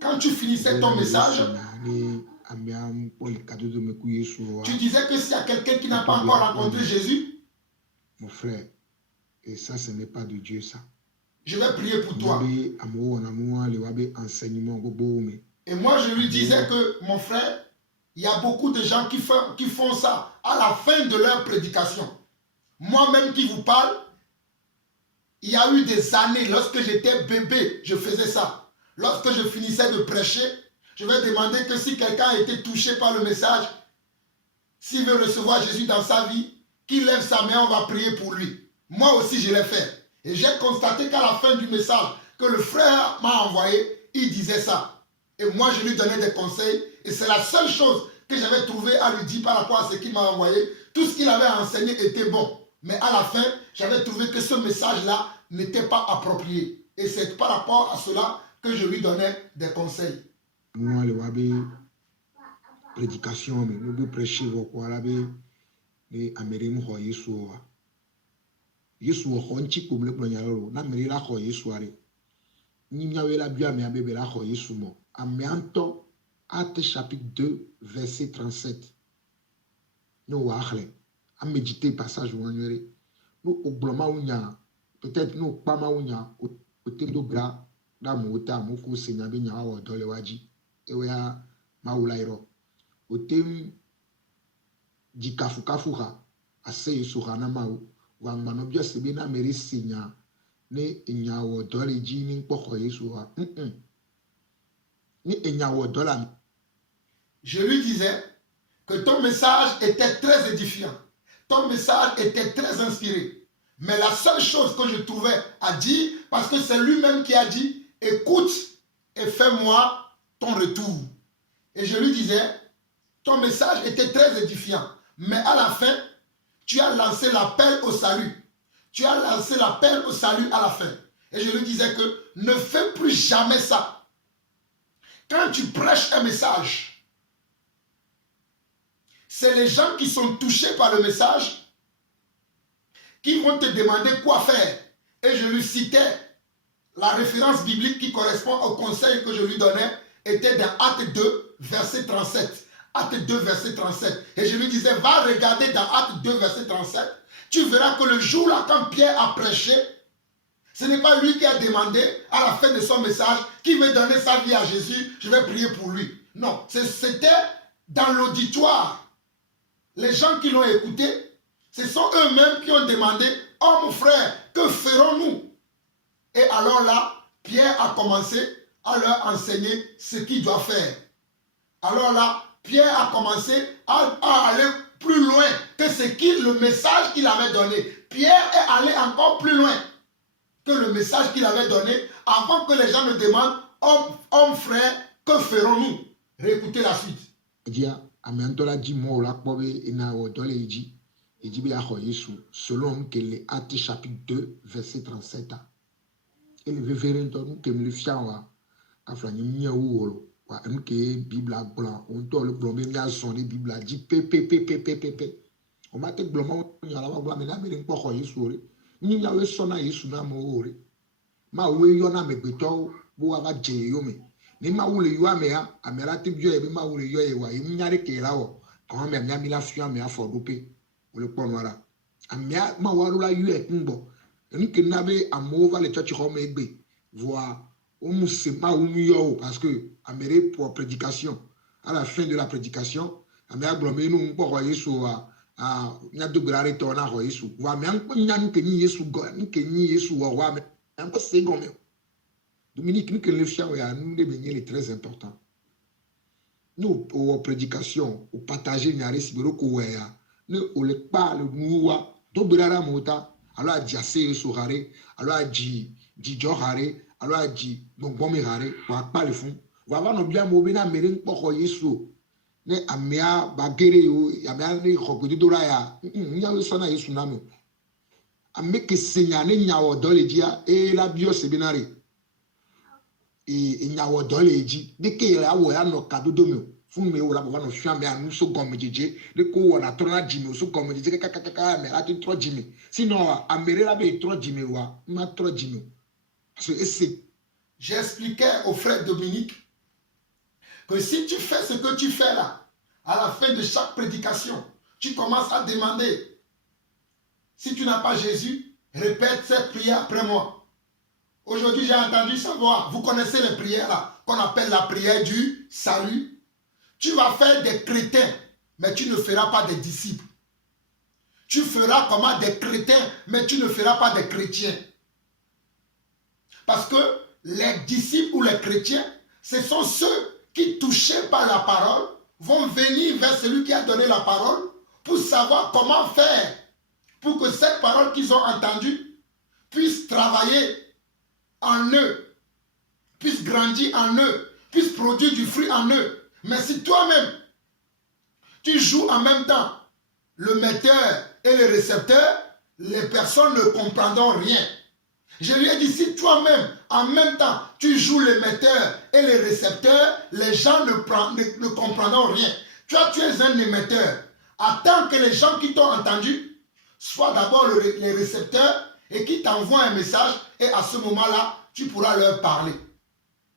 Quand tu finissais ton message, tu disais que s'il y a quelqu'un qui n'a pas encore rencontré Jésus, mon frère, et ça, ce n'est pas de Dieu, ça. Je vais prier pour toi. Et moi, je lui disais que, mon frère, il y a beaucoup de gens qui font ça à la fin de leur prédication. Moi-même qui vous parle, il y a eu des années, lorsque j'étais bébé, je faisais ça. Lorsque je finissais de prêcher, je vais demander que si quelqu'un a été touché par le message, s'il veut recevoir Jésus dans sa vie, qu'il lève sa main, on va prier pour lui. Moi aussi, je l'ai fait. Et j'ai constaté qu'à la fin du message que le frère m'a envoyé, il disait ça. Et moi, je lui donnais des conseils. Et c'est la seule chose que j'avais trouvé à lui dire par rapport à ce qu'il m'a envoyé. Tout ce qu'il avait enseigné était bon. Mais à la fin, j'avais trouvé que ce message-là n'était pas approprié. Et c'est par rapport à cela que je lui donnais des conseils. Moi, le wabi prédication, mais nous prêcher vos les Américains ho Yeshua. Yeshua ho nchi comme le plonyalo, na merira ho Yeshua. Ni miawe la bia me abebe la ho Yeshua. Améanto, Actes chapitre 2, verset 37. Nous wachle, à méditer passage ou annuel. Nous au bloma unya, peut-être nous pas ma unya, au tempo bras, da mota, moko senyabe nya wa dole waji, ewea maulairo. Au tem di kafukafuha, ase yusura na mau, wang manobia sebe na meri senya, ne nya wa dole ji ni poko yesura. Je lui disais que ton message était très édifiant. Ton message était très inspiré. Mais la seule chose que je trouvais à dire, parce que c'est lui-même qui a dit, écoute et fais-moi ton retour. Et je lui disais, ton message était très édifiant. Mais à la fin, tu as lancé l'appel au salut. Tu as lancé l'appel au salut à la fin. Et je lui disais que ne fais plus jamais ça. Quand tu prêches un message, c'est les gens qui sont touchés par le message qui vont te demander quoi faire. Et je lui citais la référence biblique qui correspond au conseil que je lui donnais, était dans Actes 2, verset 37. Actes 2, verset 37. Et je lui disais, va regarder dans Actes 2, verset 37. Tu verras que le jour-là, quand Pierre a prêché, ce n'est pas lui qui a demandé à la fin de son message qui veut donner sa vie à Jésus, je vais prier pour lui. Non, c'était dans l'auditoire. Les gens qui l'ont écouté, ce sont eux-mêmes qui ont demandé, oh mon frère, que ferons-nous? Et alors là, Pierre a commencé à leur enseigner ce qu'il doit faire. Alors là, Pierre a commencé à aller plus loin que le message qu'il avait donné. Pierre est allé encore plus loin que le message qu'il avait donné avant que les gens me demandent, homme frère, que ferons-nous? Réécoutez la suite. Selon que les Actes chapitre 2, verset 37. Et le révérend nous que le fiawa, afrani miaouolo, wa mke Bible blanc, on doit le blomé n'a sonné Bible dit pépé. On m'a dit blomé, on y a la voix, mais là, mais il faut y ni yawe sona Yesu na moore ma we yo na mebeto bo wa je yo me ni ma wule yo ame ya amera tibjo e be ma wule yo e wa imnyare ke lawo kan me amya mi la fian me afodupe ole ponwara amya ma warula yo e ngbo ni ke na be amova le church home egbe voir o musse ma wu yo parce que amere pour prédication à la fin de la prédication amya glomé nu ngbo Yesu wa nya dugrare to na ho Yesu wa me anko nya nke ni Yesu go nke ni Yesu wa me anko se go me Dominique nous que le chien ya nous de benye est très important nous pour prédication ou partager nyare sibero ko ya ne ole kpa le nuwa to berara mota alo a diase sorare alo a di johare alo a di bonbomi hare wa kpa le fun wa va no bia mo bi na mere nkpoko Yesu ne amia bagere yo amia ne khogodo dora ya nya so na Yesu na me ameke senya ne nyawo dole dia e la bio sebinare e nyawo dole ji de ke ya wo ya no kadodo me fun me wo la bo no hwa me anu so gomjeje de ko wo na tro na jimi so gomjeje kaka me ati tro jimi sinon amere la be tro jimi wa ma tro jimi parce que j'expliquais au frère Dominique que si tu fais ce que tu fais là, à la fin de chaque prédication, tu commences à demander, si tu n'as pas Jésus, répète cette prière après moi. Aujourd'hui, j'ai entendu savoir, vous connaissez les prières là, qu'on appelle la prière du salut. Tu vas faire des chrétiens, mais tu ne feras pas des disciples. Tu feras comment des chrétiens, mais tu ne feras pas des chrétiens. Parce que les disciples ou les chrétiens, ce sont ceux qui, touchés par la parole, vont venir vers celui qui a donné la parole pour savoir comment faire pour que cette parole qu'ils ont entendue puisse travailler en eux, puisse grandir en eux, puisse produire du fruit en eux. Mais si toi-même, tu joues en même temps le metteur et le récepteur, les personnes ne comprendront rien. Je lui ai dit, si toi-même, en même temps, tu joues le metteur et le récepteur, les gens ne comprendront rien. Toi, tu es un émetteur. Attends que les gens qui t'ont entendu soient d'abord les récepteurs et qui t'envoient un message et à ce moment-là, tu pourras leur parler.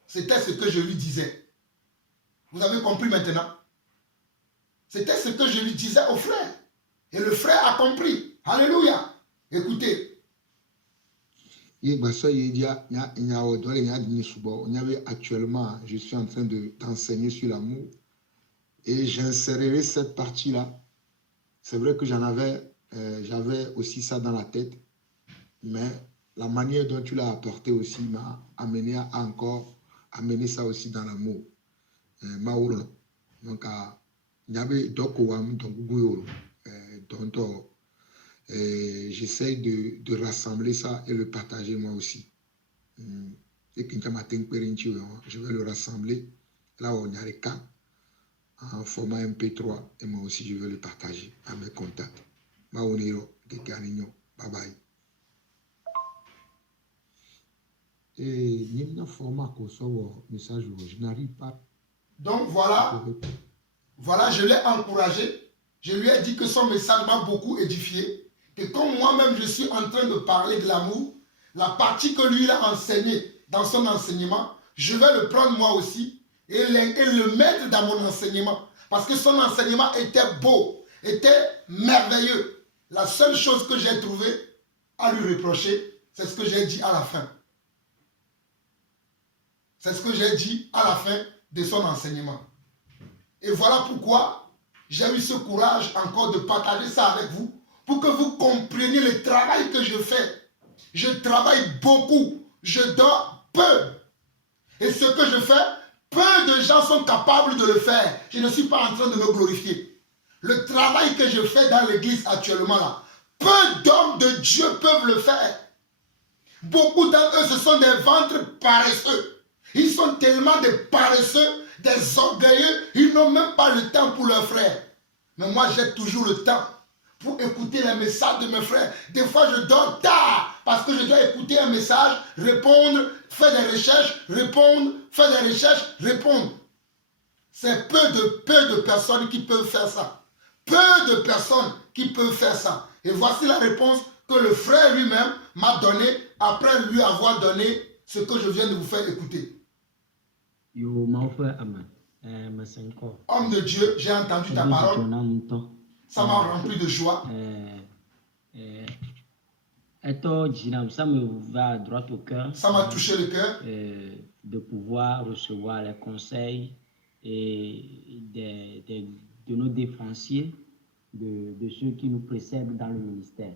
C'était ce que je lui disais. Vous avez compris maintenant? C'était ce que je lui disais au frère. Et le frère a compris. Alléluia. Écoutez. Actuellement, je suis en train d'enseigner sur l'amour et j'insérerai cette partie-là. C'est vrai que j'avais aussi ça dans la tête, mais la manière dont tu l'as apporté aussi m'a amené à encore amener ça aussi dans l'amour. Donc, j'essaie de rassembler ça et le partager moi aussi. Je vais le rassembler là où il y a les cas en format MP3 et moi aussi je vais le partager à mes contacts. Bye bye. Et il y a un format qu'on sort message, je n'arrive pas. Donc voilà, je l'ai encouragé. Je lui ai dit que son message m'a beaucoup édifié. Et comme moi-même je suis en train de parler de l'amour, la partie que lui il a enseignée dans son enseignement, je vais le prendre moi aussi et le mettre dans mon enseignement. Parce que son enseignement était beau, était merveilleux. La seule chose que j'ai trouvé à lui reprocher, c'est ce que j'ai dit à la fin. C'est ce que j'ai dit à la fin de son enseignement. Et voilà pourquoi j'ai eu ce courage encore de partager ça avec vous, pour que vous compreniez le travail que je fais. Je travaille beaucoup, je dors peu. Et ce que je fais, peu de gens sont capables de le faire. Je ne suis pas en train de me glorifier. Le travail que je fais dans l'église actuellement là, peu d'hommes de Dieu peuvent le faire. Beaucoup d'entre eux, ce sont des ventres paresseux. Ils sont tellement des paresseux, des orgueilleux, ils n'ont même pas le temps pour leurs frères. Mais moi, j'ai toujours le temps pour écouter les messages de mes frères. Des fois, je dors tard parce que je dois écouter un message, répondre, faire des recherches, répondre, faire des recherches, répondre. C'est peu de personnes qui peuvent faire ça. Peu de personnes qui peuvent faire ça. Et voici la réponse que le frère lui-même m'a donnée après lui avoir donné ce que je viens de vous faire écouter. Homme de Dieu, j'ai entendu ta parole. Ça m'a rempli de joie. Ça me va droit au cœur. Ça m'a touché le cœur. De pouvoir recevoir les conseils et de nos défensiers, de ceux qui nous précèdent dans le ministère.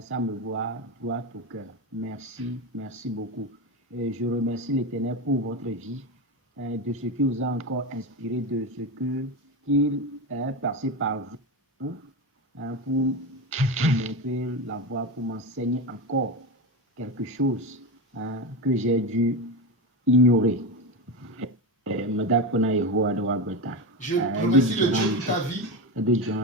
Ça me va droit au cœur. Merci, merci beaucoup. Et je remercie l'Éternel pour votre vie, de ce qui vous a encore inspiré, de ce qu'il est passé par vous hein, pour me montrer la voie, pour m'enseigner encore quelque chose, hein, que j'ai dû ignorer. Je remercie le Dieu de ta vie.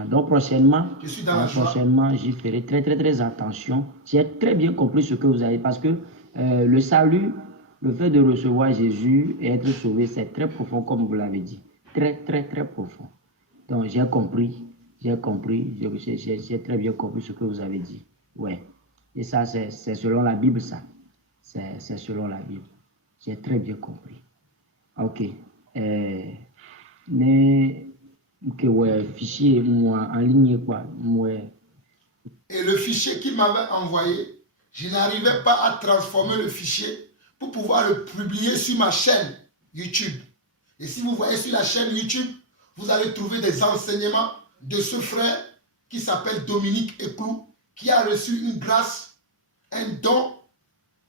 Donc prochainement, Je suis dans la joie. prochainement, j'y ferai très attention. J'ai très bien compris ce que vous avez, parce que le salut, le fait de recevoir Jésus et être sauvé, c'est très profond, comme vous l'avez dit. Très profond. Donc j'ai compris, j'ai très bien compris ce que vous avez dit. Ouais. Et ça, c'est selon la Bible, ça. C'est selon la Bible. J'ai très bien compris. Ok. Mais que ouais, fichier moi en ligne quoi, ouais. Et le fichier qu'il m'avait envoyé, je n'arrivais pas à transformer le fichier pour pouvoir le publier sur ma chaîne YouTube. Et si vous voyez sur la chaîne YouTube, vous allez trouver des enseignements de ce frère qui s'appelle Dominique Eclou, qui a reçu une grâce, un don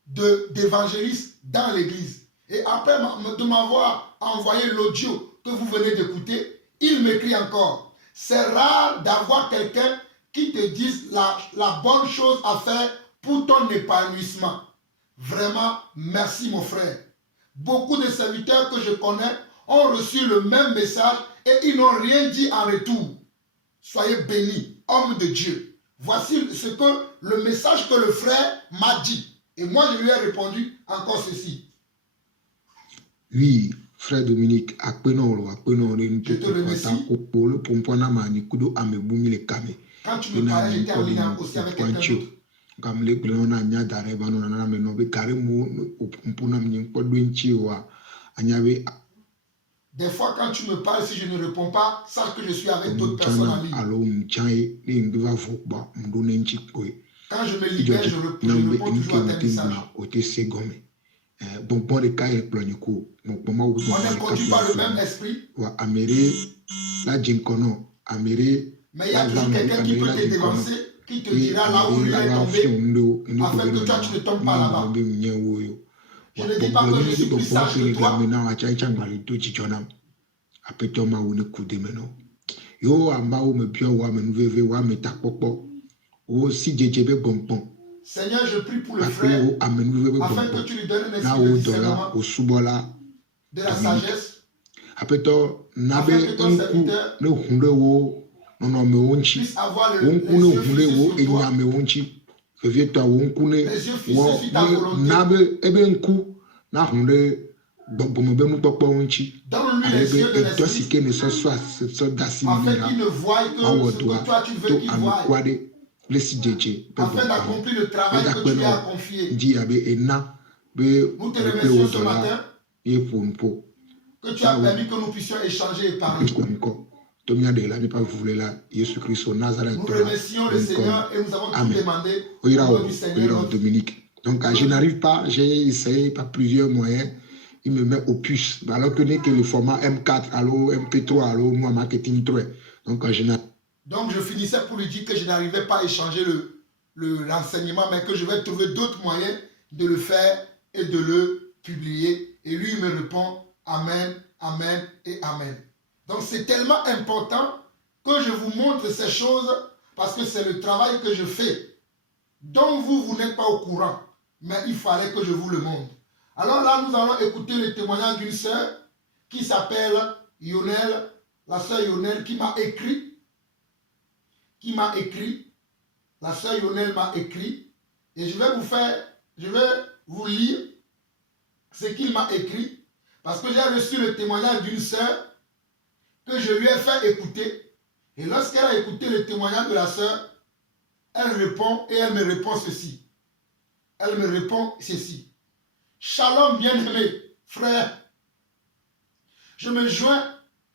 d'évangéliste dans l'église. Et après de m'avoir envoyé l'audio que vous venez d'écouter, il m'écrit encore. C'est rare d'avoir quelqu'un qui te dise la bonne chose à faire pour ton épanouissement. Vraiment, merci mon frère. Beaucoup de serviteurs que je connais ont reçu le même message et ils n'ont rien dit en retour. Soyez bénis, homme de Dieu. Voici le message que le frère m'a dit. Et moi, je lui ai répondu encore ceci. Oui, frère Dominique, je te remercie. Quand tu me parlais, j'étais en ligne aussi avec quelqu'un d'autre. Des fois, quand tu me parles, si je ne réponds pas, sache que je suis avec d'autres personnes en ligne. Quand je me libère, je réponds toujours à tes messages. On est conduit par le même esprit. Mais il y a toujours quelqu'un qui peut te dévancer, qui te dira là où lui est tombé, afin que toi tu ne tombes pas là-bas. Je ne dis pas que je suis plus sage que toi. Seigneur, je prie pour le frère, afin que tu lui donnes un esprit de discernement, de la sagesse, afin que ton serviteur puisse avoir les yeux fixés sur toi, les yeux fixés sur ta volonté. Donne-lui les yeux de l'esprit, afin qu'il ne voie que ce que toi tu veux qu'il voie, afin d'accomplir le travail que tu lui as confié. Nous te remercions ce matin que tu as permis que nous puissions échanger et parler. Nous remercions le Seigneur et nous avons tout demandé au nom du Seigneur. Dominique. Donc, je n'arrive pas, j'ai essayé par plusieurs moyens. Il me met au puce, alors que n'est que le format M4, allo, MP3, allo, moi, marketing 3. Donc, je finissais pour lui dire que je n'arrivais pas à échanger l'enseignement, mais que je vais trouver d'autres moyens de le faire et de le publier. Et lui, il me répond Amen, Amen et Amen. Donc, c'est tellement important que je vous montre ces choses parce que c'est le travail que je fais, dont vous n'êtes pas au courant, mais il fallait que je vous le montre. Alors là, nous allons écouter le témoignage d'une sœur qui s'appelle Yonel, la sœur Yonel qui m'a écrit. La sœur Yonel m'a écrit. Et je vais vous lire ce qu'il m'a écrit. Parce que j'ai reçu le témoignage d'une sœur que je lui ai fait écouter. Et lorsqu'elle a écouté le témoignage de la sœur, elle répond et elle me répond ceci. Elle me répond ceci. Shalom bien-aimé, frère. Je me joins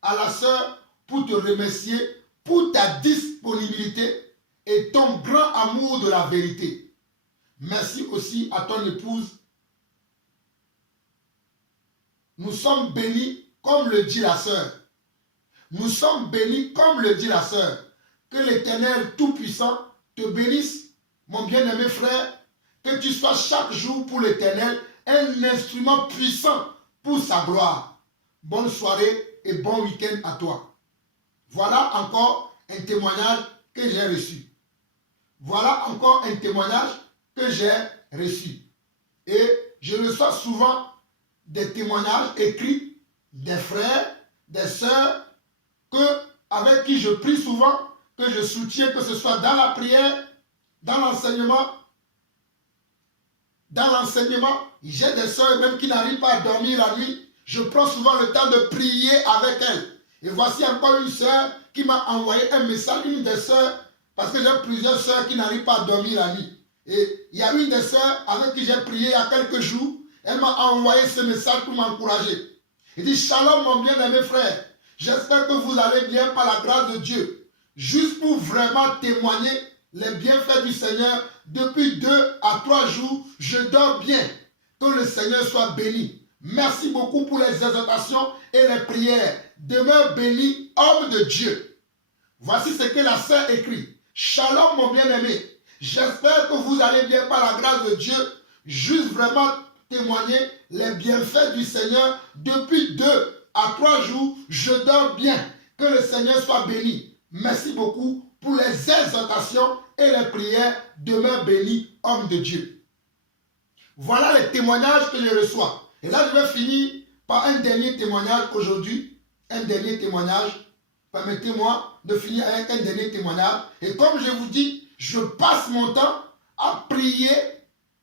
à la sœur pour te remercier pour ta disponibilité et ton grand amour de la vérité. Merci aussi à ton épouse. Nous sommes bénis comme le dit la sœur. Nous sommes bénis comme le dit la sœur. Que l'Éternel Tout-Puissant te bénisse, mon bien-aimé frère. Que tu sois chaque jour pour l'Éternel un instrument puissant pour sa gloire. Bonne soirée et bon week-end à toi. Voilà encore un témoignage que j'ai reçu. Voilà encore un témoignage que j'ai reçu. Et je reçois souvent des témoignages écrits des frères, des sœurs, avec qui je prie souvent, que je soutiens, que ce soit dans la prière, dans l'enseignement. J'ai des sœurs même qui n'arrivent pas à dormir la nuit. Je prends souvent le temps de prier avec elles. Et voici encore une sœur qui m'a envoyé un message, une des sœurs, parce que j'ai plusieurs sœurs qui n'arrivent pas à dormir la nuit. Et il y a une des sœurs avec qui j'ai prié il y a quelques jours. Elle m'a envoyé ce message pour m'encourager. Il dit, Shalom mon bien-aimé frère. J'espère que vous allez bien par la grâce de Dieu. Juste pour vraiment témoigner les bienfaits du Seigneur, depuis 2 à 3 jours, je dors bien. Que le Seigneur soit béni. Merci beaucoup pour les exhortations et les prières. Demeure béni, homme de Dieu. Voici ce que la sœur écrit. Shalom mon bien-aimé. J'espère que vous allez bien par la grâce de Dieu. Juste vraiment témoigner les bienfaits du Seigneur. Depuis 2 à 3 jours, je dors bien. Que le Seigneur soit béni. Merci beaucoup pour les exhortations et les prières. Demeure béni, homme de Dieu. Voilà les témoignages que je reçois. Et là, je vais finir par un dernier témoignage aujourd'hui. Un dernier témoignage. Permettez-moi de finir avec un dernier témoignage. Et comme je vous dis, je passe mon temps à prier,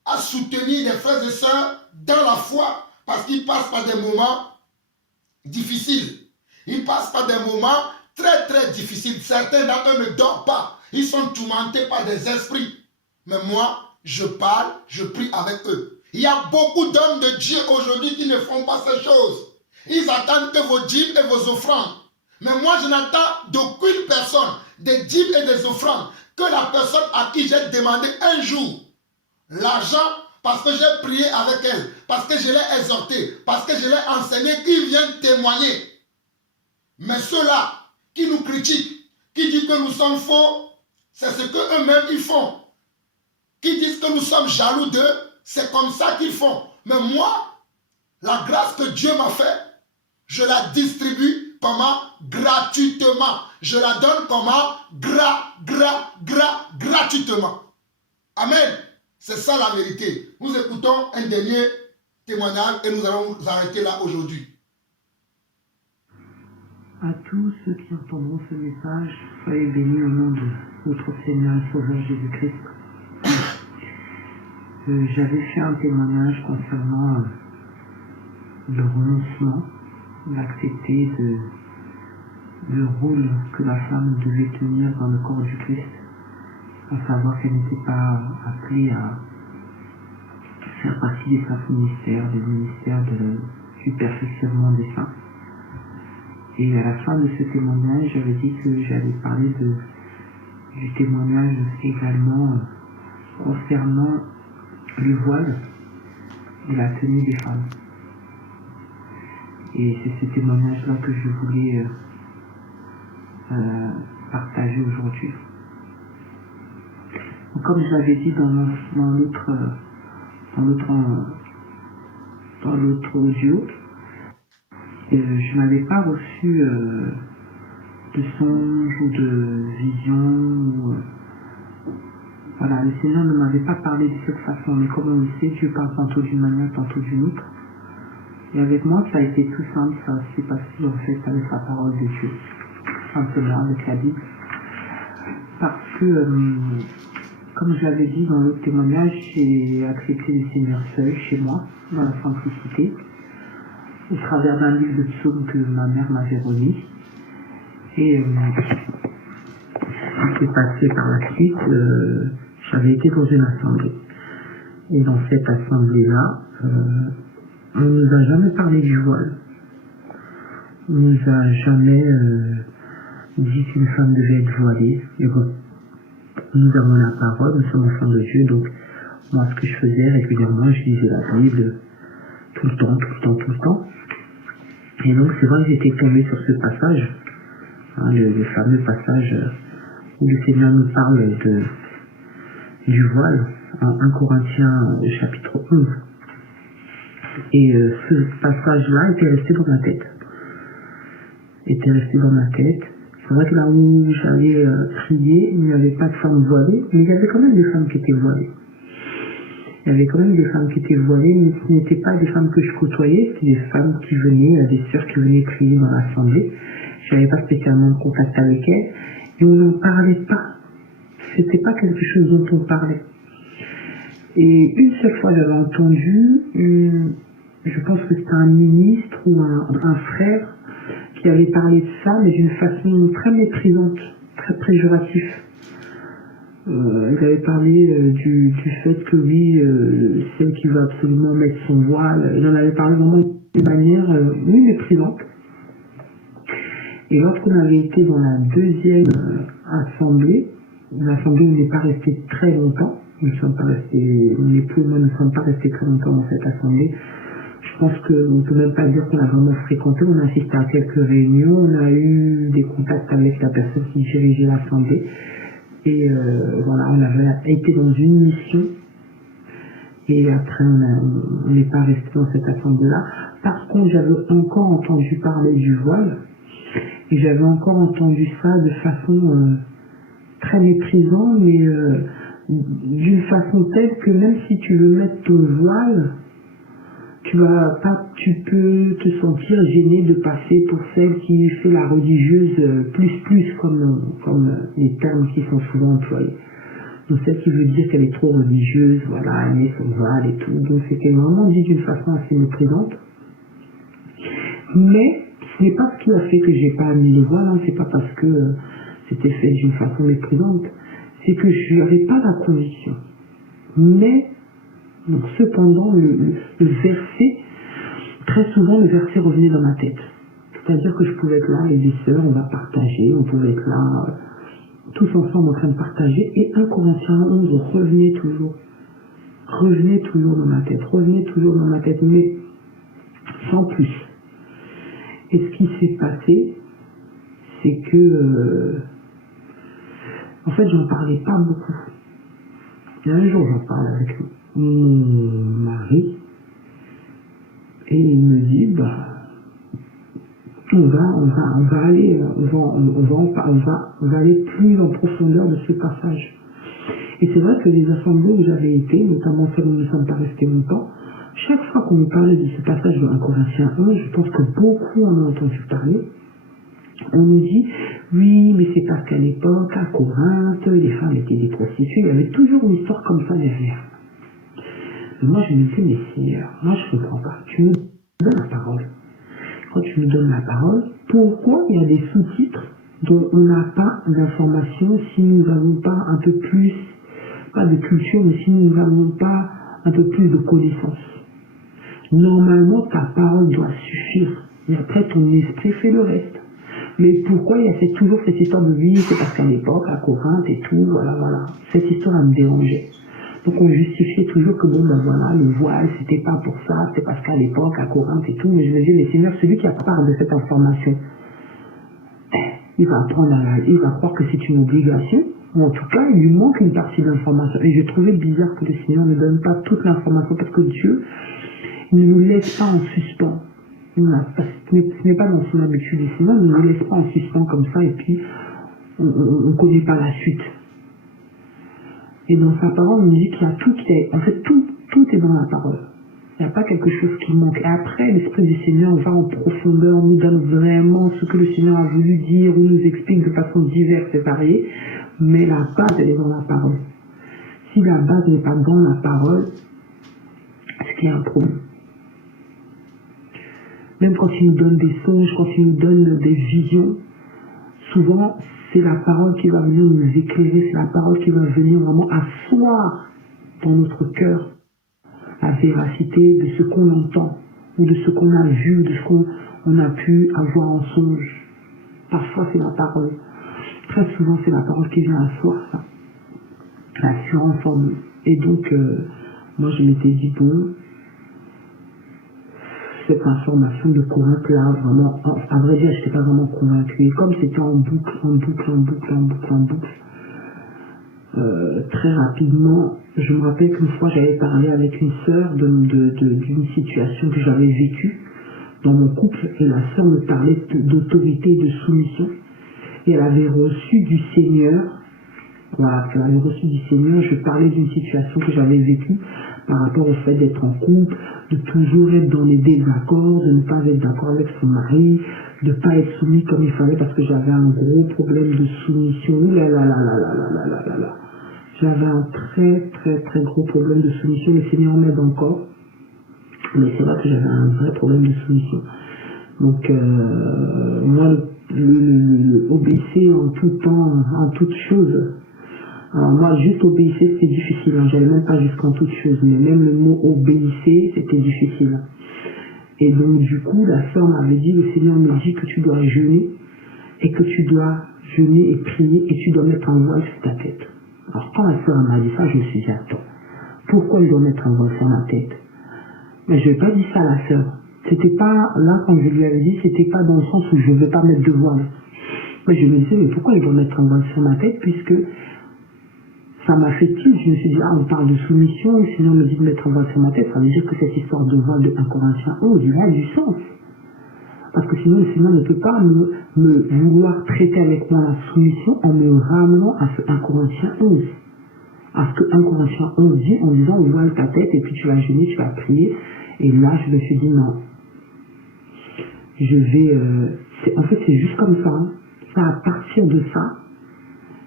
à soutenir des frères et sœurs dans la foi, parce qu'ils passent par des moments difficiles. Ils passent par des moments très très difficiles. Certains d'entre eux ne dorment pas. Ils sont tourmentés par des esprits. Mais moi, je parle, je prie avec eux. Il y a beaucoup d'hommes de Dieu aujourd'hui qui ne font pas ces choses. Ils attendent que vos dîmes et vos offrandes. Mais moi, je n'attends d'aucune personne des dîmes et des offrandes que la personne à qui j'ai demandé un jour l'argent parce que j'ai prié avec elle, parce que je l'ai exhorté, parce que je l'ai enseigné, qui viennent témoigner. Mais ceux-là qui nous critiquent, qui disent que nous sommes faux, c'est ce qu'eux-mêmes ils font. Qui disent que nous sommes jaloux d'eux, c'est comme ça qu'ils font. Mais moi, la grâce que Dieu m'a faite, je la distribue comment? Gratuitement. Je la donne comment? Gratuitement. Amen. C'est ça la vérité. Nous écoutons un dernier témoignage et nous allons nous arrêter là aujourd'hui. À tous ceux qui entendront ce message, soyez bénis au nom de notre Seigneur et Sauveur Jésus-Christ. J'avais fait un témoignage concernant le renoncement, d'accepter le rôle que la femme devait tenir dans le corps du Christ, à savoir qu'elle n'était pas appelée à faire partie des 5 ministères, des ministères du perfectionnement des saints. Et à la fin de ce témoignage, j'avais dit que j'allais parler du témoignage également concernant le voile et la tenue des femmes. Et c'est ce témoignage-là que je voulais partager aujourd'hui. Comme je l'avais dit dans l'autre audio, je n'avais pas reçu de songe ou de vision. Voilà, le Seigneur ne m'avait pas parlé de cette façon, mais comme on le sait, Dieu parle tantôt d'une manière, tantôt d'une autre. Et avec moi, ça a été tout simple, ça s'est passé en fait avec la parole de Dieu, simplement avec la Bible. Parce que, comme je l'avais dit dans l'autre témoignage, j'ai accepté le Seigneur seul, chez moi, dans la simplicité, au travers d'un livre de psaumes que ma mère m'avait remis. Et ce qui s'est passé par la suite, j'avais été dans une assemblée. Et dans cette assemblée-là, on ne nous a jamais parlé du voile. On ne nous a jamais dit qu'une femme devait être voilée. Et bon, nous avons la parole, nous sommes enfants de Dieu, donc moi ce que je faisais régulièrement, je lisais la Bible tout le temps. Et donc c'est vrai que j'étais tombé sur ce passage, hein, le fameux passage où le Seigneur nous parle du voile, en 1 Corinthiens chapitre 11. Et ce passage-là était resté dans ma tête. C'est vrai que là où j'allais prier, il n'y avait pas de femmes voilées, mais il y avait quand même des femmes qui étaient voilées. Il y avait quand même des femmes qui étaient voilées, mais ce n'étaient pas des femmes que je côtoyais, c'était des femmes qui venaient, des sœurs qui venaient prier dans l'assemblée. Je n'avais pas spécialement de contact avec elles, et on n'en parlait pas. C'était pas quelque chose dont on parlait. Et une seule fois, j'avais entendu, je pense que c'était un ministre ou un frère qui avait parlé de ça, mais d'une façon très méprisante, très péjorative. Il avait parlé du fait que oui, celle qui veut absolument mettre son voile, il en avait parlé vraiment d'une manière méprisante. Et lorsqu'on avait été dans la deuxième assemblée, l'assemblée n'est pas restée très longtemps, nous ne sommes pas restés, mon époux et moi ne sommes pas restés très longtemps dans cette assemblée. Je pense qu'on ne peut même pas dire qu'on a vraiment fréquenté, on a assisté à quelques réunions, on a eu des contacts avec la personne qui dirigeait l'assemblée. Et voilà, on avait été dans une mission et après on n'est pas resté dans cette assemblée-là. Par contre, j'avais encore entendu parler du voile et j'avais encore entendu ça de façon très méprisante, mais d'une façon telle que même si tu veux mettre ton voile, tu peux te sentir gêné de passer pour celle qui fait la religieuse plus comme les termes qui sont souvent employés. Donc celle qui veut dire qu'elle est trop religieuse, voilà, elle met son voile et tout. Donc c'était vraiment dit d'une façon assez méprisante. Mais ce n'est pas ce qui a fait que j'ai pas mis le voile, hein. C'est pas parce que c'était fait d'une façon méprisante, c'est que je n'avais pas la conviction. Mais donc, cependant, le verset, très souvent le verset revenait dans ma tête. C'est-à-dire que je pouvais être là, les sœurs, on va partager, on pouvait être là, tous ensemble en train de partager, et 1 Corinthiens 11 revenait toujours dans ma tête, mais sans plus. Et ce qui s'est passé, c'est que, en fait, j'en parlais pas beaucoup. Et un jour, j'en parle avec mon mari, et il me dit, on va aller plus en profondeur de ce passage. Et c'est vrai que les assemblées où j'avais été, notamment celles où nous ne sommes pas restés longtemps, chaque fois qu'on nous parlait de ce passage de 1 Corinthiens 1, je pense que beaucoup en ont entendu parler. On nous dit, oui, mais c'est parce qu'à l'époque, à Corinthe, les femmes étaient des prostituées. Il y avait toujours une histoire comme ça derrière. Mais moi, je me dis, mais Seigneur, moi je ne comprends pas. Tu nous donnes la parole. Quand tu nous donnes la parole, pourquoi il y a des sous-titres dont on n'a pas d'informations si nous n'avons pas un peu plus, pas de culture, mais si nous n'avons pas un peu plus de connaissances? Normalement, ta parole doit suffire. Et après, ton esprit fait le reste. Mais pourquoi il y a toujours cette histoire de vie? C'est parce qu'à l'époque, à Corinthe et tout, voilà. Cette histoire, elle me dérangeait. Donc on justifiait toujours que le voile, c'était pas pour ça, c'était parce qu'à l'époque, à Corinthe et tout. Mais je me dis, mais Seigneur, celui qui a part de cette information, il va croire que c'est une obligation, ou en tout cas, il lui manque une partie d'information. Et j'ai trouvé bizarre que le Seigneur ne donne pas toute l'information, parce que Dieu ne nous laisse pas en suspens. Ce n'est pas dans son habitude, le Seigneur ne nous laisse pas en suspens comme ça, et puis on ne connaît pas la suite. Et dans sa parole, on nous dit qu'il y a tout qui est, en fait, tout est dans la parole. Il n'y a pas quelque chose qui manque. Et après, l'Esprit du Seigneur va en profondeur, nous donne vraiment ce que le Seigneur a voulu dire, ou nous explique de façon diverse et variée, mais la base, elle est dans la parole. Si la base n'est pas dans la parole, c'est qu'il y a un problème. Même quand il nous donne des songes, quand il nous donne des visions, souvent, c'est la parole qui va venir nous éclairer, c'est la parole qui va venir vraiment asseoir dans notre cœur la véracité de ce qu'on entend, ou de ce qu'on a vu, de ce qu'on a pu avoir en songe. Parfois, c'est la parole. Très souvent, c'est la parole qui vient asseoir ça, la surenformer. Et donc, moi, je m'étais dit, bon, cette information de Corinthe là, vraiment, à vrai dire, je n'étais pas vraiment convaincu. Et comme c'était en boucle, très rapidement, je me rappelle qu'une fois j'avais parlé avec une sœur d'une situation que j'avais vécue dans mon couple, et la sœur me parlait d'autorité et de soumission. et elle avait reçu du Seigneur, voilà, elle avait reçu du Seigneur, je parlais d'une situation que j'avais vécue par rapport au fait d'être en couple, de toujours être dans les désaccords, de ne pas être d'accord avec son mari, de ne pas être soumis comme il fallait parce que j'avais un gros problème de soumission. Ouh là là là là là là là là là là. J'avais un très très très gros problème de soumission. Le Seigneur m'aide encore, mais c'est vrai que j'avais un vrai problème de soumission. Donc moi, le obéissir en tout temps, en toutes choses. Alors moi, juste obéissir, c'était difficile. Hein. J'allais même pas jusqu'en toutes choses, mais même le mot obéissir, c'était difficile. Et donc du coup, la sœur m'avait dit, le Seigneur me dit que tu dois jeûner, et que tu dois jeûner et prier, et tu dois mettre un voile sur ta tête. Alors quand la sœur m'a dit ça, je me suis dit, attends, pourquoi il doit mettre un voile sur ma tête? Mais je n'ai pas dit ça à la sœur. C'était pas, là, quand je lui avais dit, c'était pas dans le sens où je ne veux pas mettre de voile. Mais je me disais, mais pourquoi il doit mettre un voile sur ma tête, puisque ça m'a fait tilt. Je me suis dit, ah, on parle de soumission, le Seigneur me dit de mettre un voile sur ma tête, ça veut dire que cette histoire de voile de 1 Corinthiens 11, il a du sens. Parce que sinon, le Seigneur ne peut pas me vouloir traiter avec moi la soumission en me ramenant à ce 1 Corinthiens 11. À ce que 1 Corinthiens 11 dit, en disant, voile ta tête, et puis tu vas jeûner, tu vas prier. Et là, je me suis dit, non. Je vais... en fait, c'est juste comme ça. Hein. C'est à partir de ça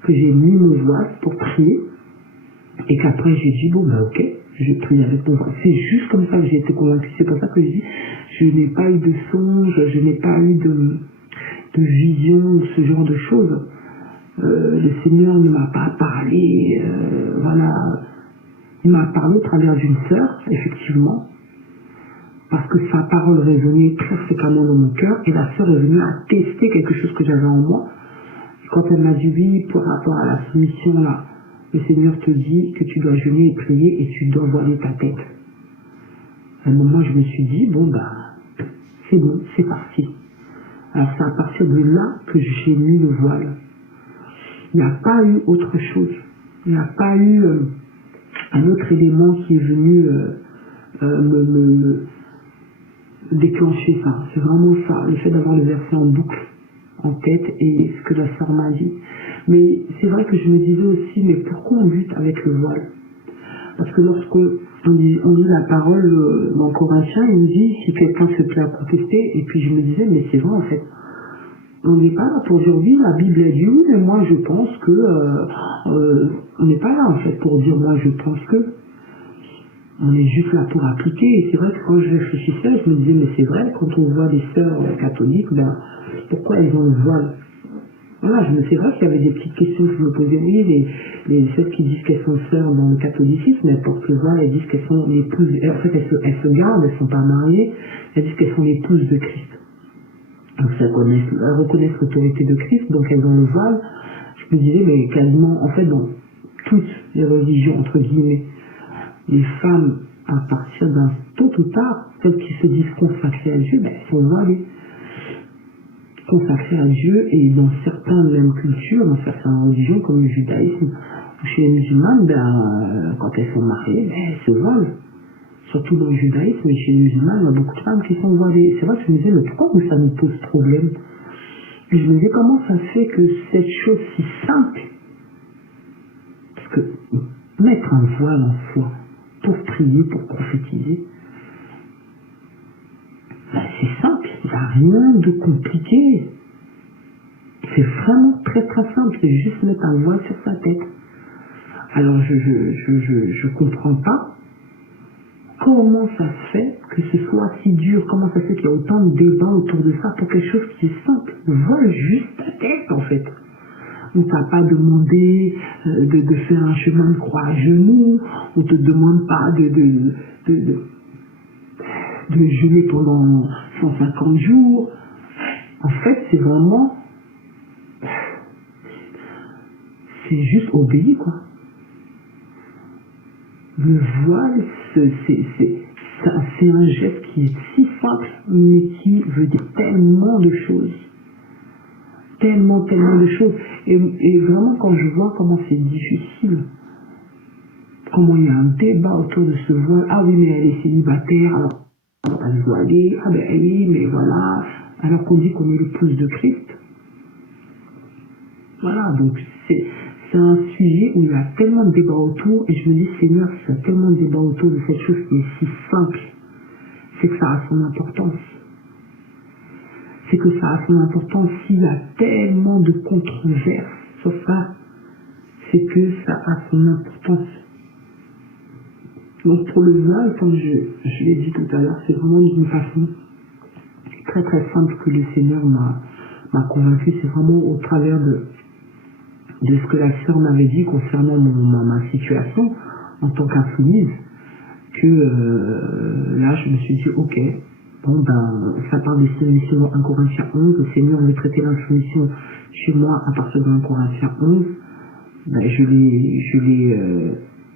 que j'ai mis mon voile pour prier. Et qu'après, j'ai dit, bon, ben ok, je prie avec mon voile. C'est juste comme ça que j'ai été convaincue. C'est pour ça que je dis, je n'ai pas eu de songe, je n'ai pas eu de vision, ce genre de choses. Le Seigneur ne m'a pas parlé, voilà. Il m'a parlé au travers d'une sœur, effectivement, parce que sa parole résonnait très fréquemment dans mon cœur, et la sœur est venue attester quelque chose que j'avais en moi. Et quand elle m'a dit, oui, par rapport à la soumission, là, le Seigneur te dit que tu dois jeûner et prier, et tu dois voiler ta tête. À un moment, je me suis dit, bon, ben, c'est bon, c'est parti. Alors, c'est à partir de là que j'ai mis le voile. Il n'y a pas eu autre chose. Il n'y a pas eu un autre élément qui est venu me déclencher ça. C'est vraiment ça, le fait d'avoir le verset en boucle en tête et ce que la sœur m'a dit. Mais c'est vrai que je me disais aussi, mais pourquoi on lutte avec le voile? Parce que lorsque on lit la parole dans Corinthiens, il nous dit, si quelqu'un se plaît à protester, et puis je me disais, mais c'est vrai en fait. On n'est pas là pour dire, oui, la Bible est dit, oui, mais moi je pense que... on n'est pas là en fait pour dire, moi je pense que... On est juste là pour appliquer. Et c'est vrai que quand je réfléchissais, je me disais, mais c'est vrai, quand on voit les sœurs catholiques, ben, pourquoi elles ont le voile? Voilà, c'est vrai qu'il y avait des petites questions que je me posais. Oui, les sœurs qui disent qu'elles sont sœurs dans le catholicisme, elles portent le voile, elles disent qu'elles sont l'épouses... En fait, elles se gardent, elles ne sont pas mariées, elles disent qu'elles sont l'épouses de Christ. Donc elles reconnaissent l'autorité de Christ, donc elles ont le voile. Je me disais, mais quasiment, en fait, dans toutes les religions, entre guillemets, les femmes, à partir d'un tôt ou tard, celles qui se disent consacrées à Dieu, ben, elles sont voilées. Consacrées à Dieu, et dans certaines mêmes cultures, dans certaines religions, comme le judaïsme, ou chez les musulmanes, ben, quand elles sont mariées, ben, elles se voilent. Surtout dans le judaïsme, et chez les musulmans, il y a beaucoup de femmes qui sont voilées. C'est vrai que je me disais, mais pourquoi ça nous pose problème? Et je me disais, comment ça fait que cette chose si simple, parce que mettre un voile en soi, pour prier, pour prophétiser, ben c'est simple, il n'y a rien de compliqué. C'est vraiment très très simple, c'est juste mettre un voile sur sa tête. Alors je comprends pas comment ça se fait que ce soit si dur, comment ça se fait qu'il y a autant de débats autour de ça pour quelque chose qui est simple. Voile juste ta tête en fait. On t'a pas demandé de faire un chemin de croix à genoux, on te demande pas de jeûner pendant 150 jours. En fait, c'est vraiment... C'est juste obéir, quoi. Le voile, c'est un geste qui est si simple, mais qui veut dire tellement de choses. Tellement de choses. Et vraiment, quand je vois comment c'est difficile, comment il y a un débat autour de ce voile, ah oui, mais elle est célibataire, alors elle va se voiler, ah ben oui, mais voilà, alors qu'on dit qu'on est l'épouse de Christ. Voilà, donc c'est un sujet où il y a tellement de débats autour, et je me dis, Seigneur, s'il y a tellement de débats autour de cette chose qui est si simple, c'est que ça a son importance. C'est que ça a son importance. S'il y a tellement de controverses sur ça, c'est que ça a son importance. Donc pour le voile, comme je l'ai dit tout à l'heure, c'est vraiment d'une façon très très simple que le Seigneur m'a convaincu. C'est vraiment au travers de ce que la sœur m'avait dit concernant ma situation en tant qu'influise, que là je me suis dit ok, bon ben ça parle de soumission 1 Corinthiens 11, le Seigneur veut traiter l'insoumission chez moi à partir de 1 Corinthiens 11, ben je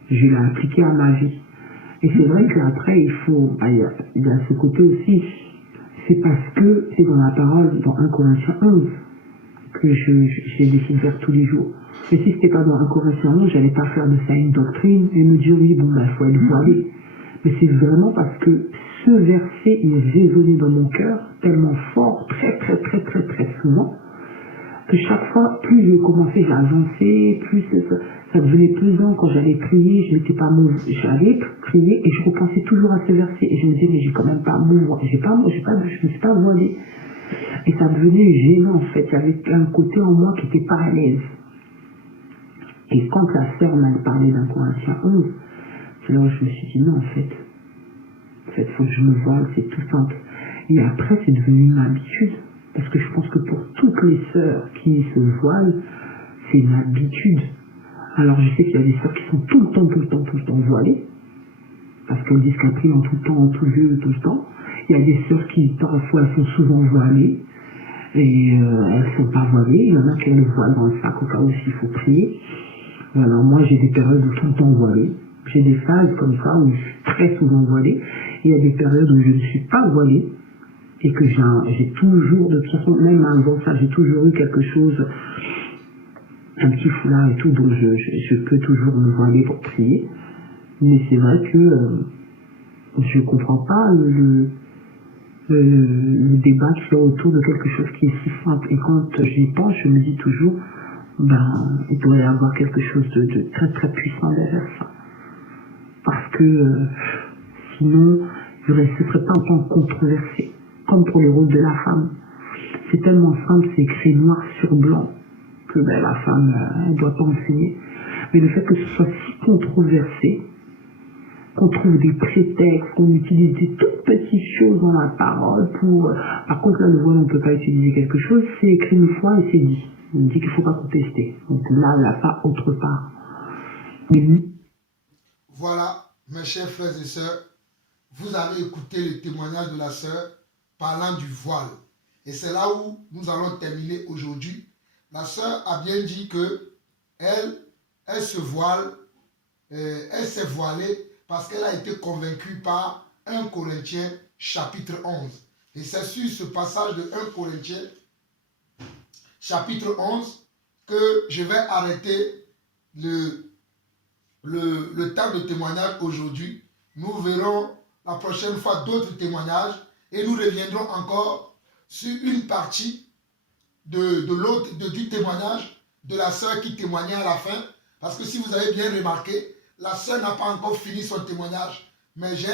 l'ai appliqué à ma vie. Et c'est vrai qu'après il faut, ben, il y a ce côté aussi, c'est parce que c'est dans la parole, dans 1 Corinthiens 11, que j'ai décidé de faire tous les jours. Mais si c'était pas dans 1 Corinthiens 11, j'allais pas faire de ça une doctrine et me dire oui, bon, ben, faut être voilé. Mais c'est vraiment parce que ce verset, il résonnait dans mon cœur tellement fort, très, très, très, très, très souvent, que chaque fois, plus je commençais, j'avançais, plus ça devenait pesant quand j'allais prier, je m'étais pas j'allais prier et je repensais toujours à ce verset et je me disais, mais j'ai quand même pas je me suis pas voilé. Et ça devenait gênant, en fait. Il y avait un côté en moi qui n'était pas à l'aise. Et quand la sœur m'a parlé d'un Corinthiens 11, c'est là où je me suis dit, non, en fait, faut que je me voile, c'est tout simple. Et après, c'est devenu une habitude. Parce que je pense que pour toutes les sœurs qui se voilent, c'est une habitude. Alors, je sais qu'il y a des sœurs qui sont tout le temps voilées. Parce qu'elles disent qu'elles prient en tout temps, en tout lieu, tout le temps. Il y a des sœurs qui, parfois, elles sont souvent voilées. Et elles ne sont pas voilées. Il y en a qui ont le voile dans le sac au cas où il faut prier. Alors moi, j'ai des périodes où tout le temps voilée. J'ai des phases comme ça où je suis très souvent voilée. Et il y a des périodes où je ne suis pas voilée. Et que j'ai toujours, de toute façon, même avant ça, j'ai toujours eu quelque chose, un petit foulard et tout, donc je peux toujours me voiler pour prier. Mais c'est vrai que je ne comprends pas le débat qu'il y a autour de quelque chose qui est si simple. Et quand j'y pense, je me dis toujours, ben, il doit y avoir quelque chose de très très puissant derrière ça. Parce que sinon, ce ne serait pas autant controversé. Comme pour le rôle de la femme. C'est tellement simple, c'est écrit noir sur blanc, que ben, la femme ne doit pas enseigner. Mais le fait que ce soit si controversé, qu'on trouve des prétextes, qu'on utilise des toutes petites choses dans la parole pour... Par contre, là, le voile, on ne peut pas utiliser quelque chose, c'est écrit une fois et c'est dit. On dit qu'il ne faut pas contester. Donc là, il n'y a pas autre part. Mais... Voilà, mes chers frères et sœurs, vous avez écouté le témoignage de la sœur parlant du voile. Et c'est là où nous allons terminer aujourd'hui. La sœur a bien dit que elle se voile, elle s'est voilée parce qu'elle a été convaincue par 1 Corinthiens chapitre 11. Et c'est sur ce passage de 1 Corinthiens chapitre 11 que je vais arrêter le temps de témoignage aujourd'hui. Nous verrons la prochaine fois d'autres témoignages et nous reviendrons encore sur une partie du témoignage de la sœur qui témoignait à la fin. Parce que si vous avez bien remarqué, la sœur n'a pas encore fini son témoignage. Mais j'ai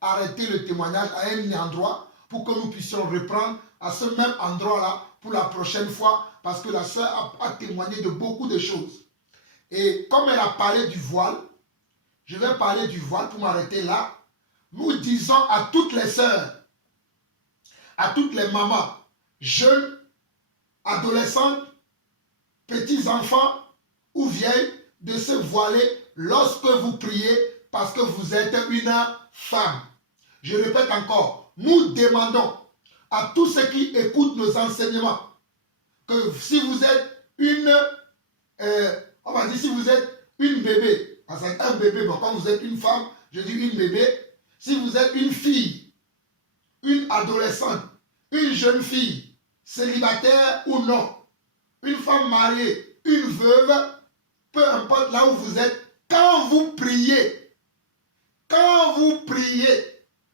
arrêté le témoignage à un endroit pour que nous puissions reprendre à ce même endroit-là pour la prochaine fois. Parce que la sœur a témoigné de beaucoup de choses. Et comme elle a parlé du voile, je vais parler du voile pour m'arrêter là. Nous disons à toutes les sœurs, à toutes les mamans, jeunes, adolescentes, petits-enfants ou vieilles, de se voiler lorsque vous priez parce que vous êtes une femme. Je répète encore, nous demandons à tous ceux qui écoutent nos enseignements que si vous êtes on va dire si vous êtes une bébé, parce qu'un bébé, bon, quand vous êtes une femme, je dis une bébé, si vous êtes une fille, une adolescente, une jeune fille, célibataire ou non, une femme mariée, une veuve, peu importe là où vous êtes, quand vous priez,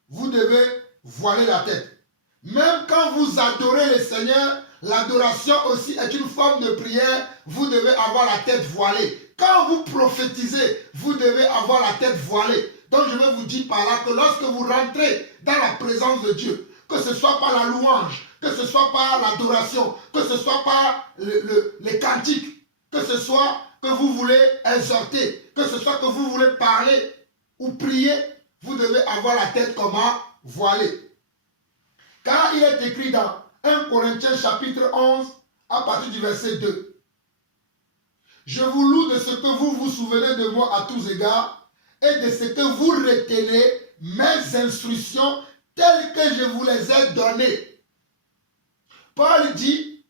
vous devez voiler la tête. Même quand vous adorez le Seigneur, l'adoration aussi est une forme de prière. Vous devez avoir la tête voilée. Quand vous prophétisez, vous devez avoir la tête voilée. Donc je vais vous dire par là que lorsque vous rentrez dans la présence de Dieu, que ce soit par la louange, que ce soit par l'adoration, que ce soit par les cantiques, que ce soit que vous voulez exhorter, que ce soit que vous voulez parler ou prier, vous devez avoir la tête comment voilée. Car il est écrit dans 1 Corinthiens chapitre 11 à partir du verset 2. Je vous loue de ce que vous vous souvenez de moi à tous égards et de ce que vous retenez mes instructions telles que je vous les ai données. Paul dit,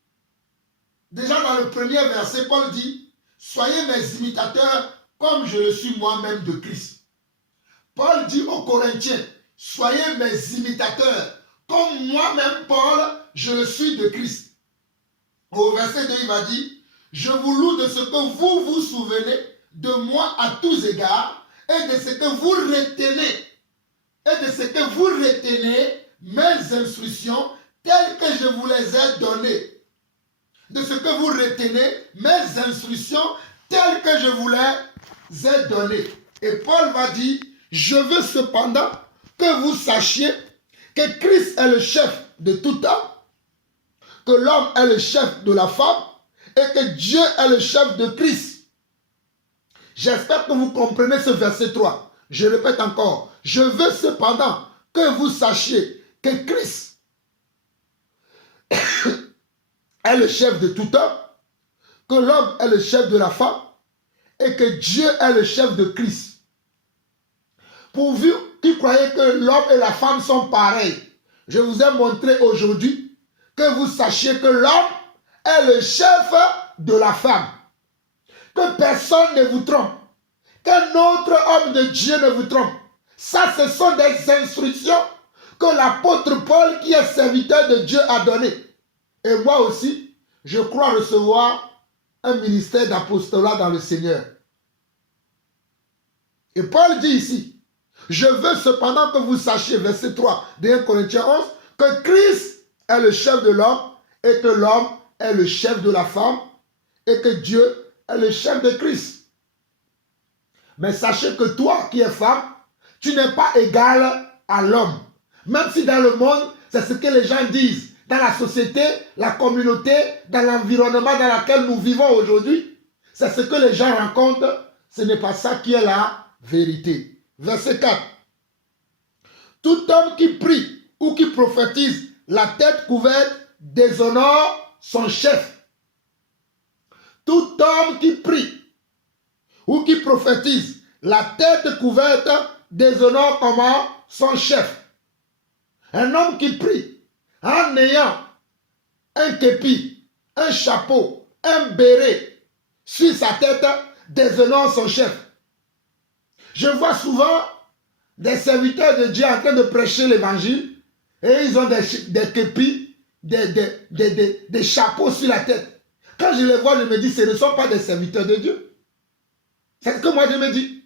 déjà dans le premier verset, Paul dit, soyez mes imitateurs comme je le suis moi-même de Christ. Paul dit aux Corinthiens, soyez mes imitateurs comme moi-même, Paul, je le suis de Christ. Au verset 2, il va dire, je vous loue de ce que vous vous souvenez de moi à tous égards et de ce que vous retenez. Et de ce que vous retenez mes instructions telles que je vous les ai données. De ce que vous retenez mes instructions telles que je vous les ai données. Et Paul va dire, je veux cependant que vous sachiez que Christ est le chef de tout homme, que l'homme est le chef de la femme et que Dieu est le chef de Christ. J'espère que vous comprenez ce verset 3. Je répète encore. Je veux cependant que vous sachiez que Christ est le chef de tout homme, que l'homme est le chef de la femme et que Dieu est le chef de Christ. Pourvu qui croyez que l'homme et la femme sont pareils, je vous ai montré aujourd'hui que vous sachiez que l'homme est le chef de la femme. Que personne ne vous trompe. Qu'un autre homme de Dieu ne vous trompe. Ça, ce sont des instructions que l'apôtre Paul, qui est serviteur de Dieu, a données. Et moi aussi, je crois recevoir un ministère d'apostolat dans le Seigneur. Et Paul dit ici, je veux cependant que vous sachiez, verset 3 de 1 Corinthiens 11, que Christ est le chef de l'homme et que l'homme est le chef de la femme et que Dieu est le chef de Christ. Mais sachez que toi qui es femme, tu n'es pas égal à l'homme. Même si dans le monde, c'est ce que les gens disent. Dans la société, la communauté, dans l'environnement dans lequel nous vivons aujourd'hui, c'est ce que les gens rencontrent. Ce n'est pas ça qui est la vérité. Verset 4. Tout homme qui prie ou qui prophétise la tête couverte déshonore son chef. Tout homme qui prie ou qui prophétise la tête couverte déshonore comment? Son chef. Un homme qui prie en ayant un képi, un chapeau, un béret sur sa tête déshonore son chef. Je vois souvent des serviteurs de Dieu en train de prêcher l'évangile et ils ont des képis, des chapeaux sur la tête. Quand je les vois, je me dis, ce ne sont pas des serviteurs de Dieu. C'est ce que moi je me dis.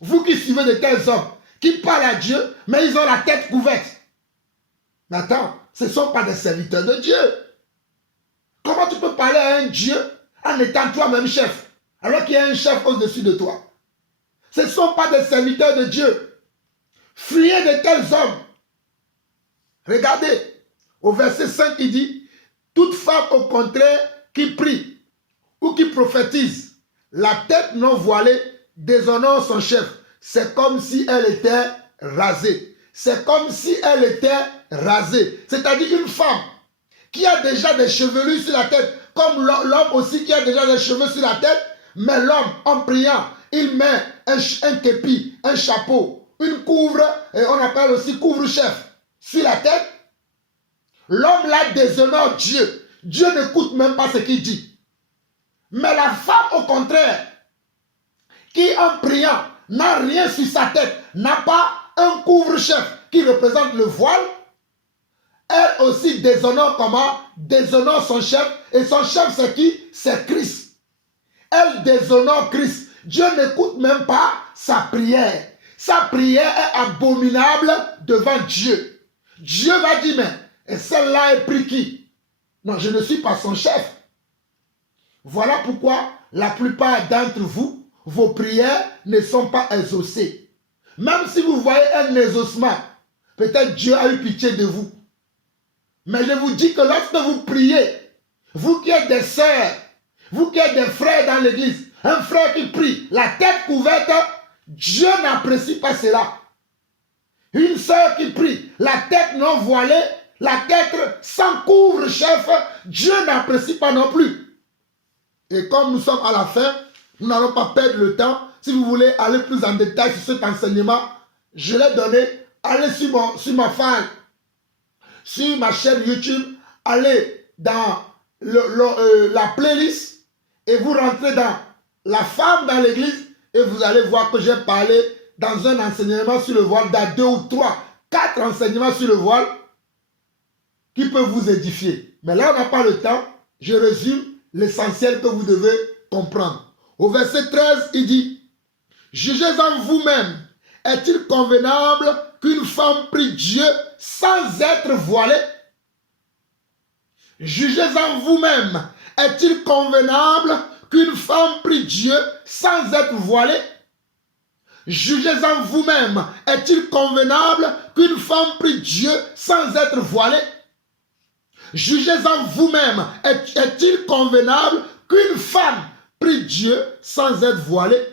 Vous qui suivez de tels hommes, qui parlent à Dieu, mais ils ont la tête couverte. Mais attends, ce ne sont pas des serviteurs de Dieu. Comment tu peux parler à un Dieu en étant toi-même chef, alors qu'il y a un chef au-dessus de toi? Ce ne sont pas des serviteurs de Dieu. Fuyez de tels hommes. Regardez, au verset 5, il dit, toute femme au contraire qui prie ou qui prophétise, la tête non voilée déshonore son chef. C'est comme si elle était rasée. C'est comme si elle était rasée. C'est-à-dire une femme qui a déjà des chevelures sur la tête, comme l'homme aussi qui a déjà des cheveux sur la tête, mais l'homme, en priant, il met un képi, un chapeau, une couvre, et on appelle aussi couvre-chef, sur la tête. L'homme là déshonore Dieu. Dieu n'écoute même pas ce qu'il dit. Mais la femme, au contraire, qui en priant n'a rien sur sa tête, n'a pas un couvre-chef qui représente le voile, elle aussi déshonore comment? Déshonore son chef. Et son chef, c'est qui? C'est Christ. Elle déshonore Christ. Dieu n'écoute même pas sa prière. Sa prière est abominable devant Dieu. Dieu va dire, mais et celle-là est pris qui? Non, je ne suis pas son chef. Voilà pourquoi la plupart d'entre vous, vos prières ne sont pas exaucées. Même si vous voyez un exaucement, peut-être Dieu a eu pitié de vous. Mais je vous dis que lorsque vous priez, vous qui êtes des sœurs, vous qui êtes des frères dans l'église, un frère qui prie, la tête couverte, Dieu n'apprécie pas cela. Une sœur qui prie, la tête non voilée, la tête sans couvre-chef, Dieu n'apprécie pas non plus. Et comme nous sommes à la fin, nous n'allons pas perdre le temps. Si vous voulez aller plus en détail sur cet enseignement, je l'ai donné. Allez sur ma fan, sur ma chaîne YouTube, allez dans la playlist et vous rentrez dans la femme dans l'église et vous allez voir que j'ai parlé dans un enseignement sur le voile, dans 2 ou 3, 4 enseignements sur le voile qui peuvent vous édifier. Mais là, on n'a pas le temps. Je résume l'essentiel que vous devez comprendre. Au verset 13, il dit, « Jugez en vous-même, est-il convenable qu'une femme prie Dieu sans être voilée? Jugez en vous-même, est-il convenable qu'une femme prie Dieu sans être voilée? Jugez en vous-même, est-il convenable qu'une femme prie Dieu sans être voilée? Jugez en vous-même, est-il convenable qu'une femme prie Dieu sans être voilée?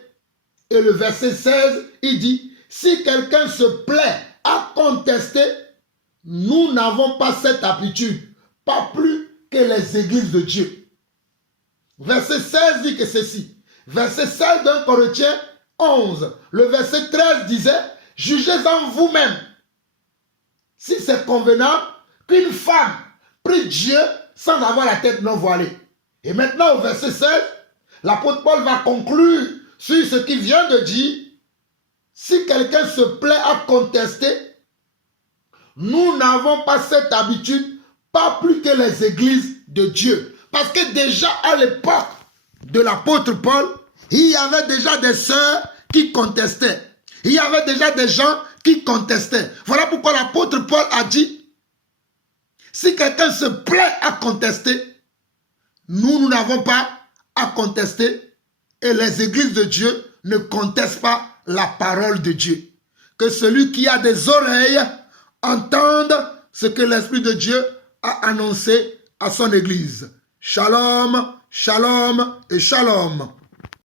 Et le verset 16, il dit, si quelqu'un se plaît à contester, nous n'avons pas cette habitude, pas plus que les églises de Dieu. Verset 16 dit que ceci. Verset 16 d'un Corinthiens 11. Le verset 13 disait, jugez en vous-même si c'est convenable qu'une femme prie Dieu sans avoir la tête non voilée. Et maintenant au verset 16, l'apôtre Paul va conclure sur ce qu'il vient de dire. Si quelqu'un se plaît à contester, nous n'avons pas cette habitude, pas plus que les églises de Dieu. Parce que déjà à l'époque de l'apôtre Paul, il y avait déjà des sœurs qui contestaient. Il y avait déjà des gens qui contestaient. Voilà pourquoi l'apôtre Paul a dit, si quelqu'un se plaît à contester, nous n'avons pas à contester et les églises de Dieu ne contestent pas la parole de Dieu. Que celui qui a des oreilles entende ce que l'Esprit de Dieu a annoncé à son église. Shalom, shalom et shalom.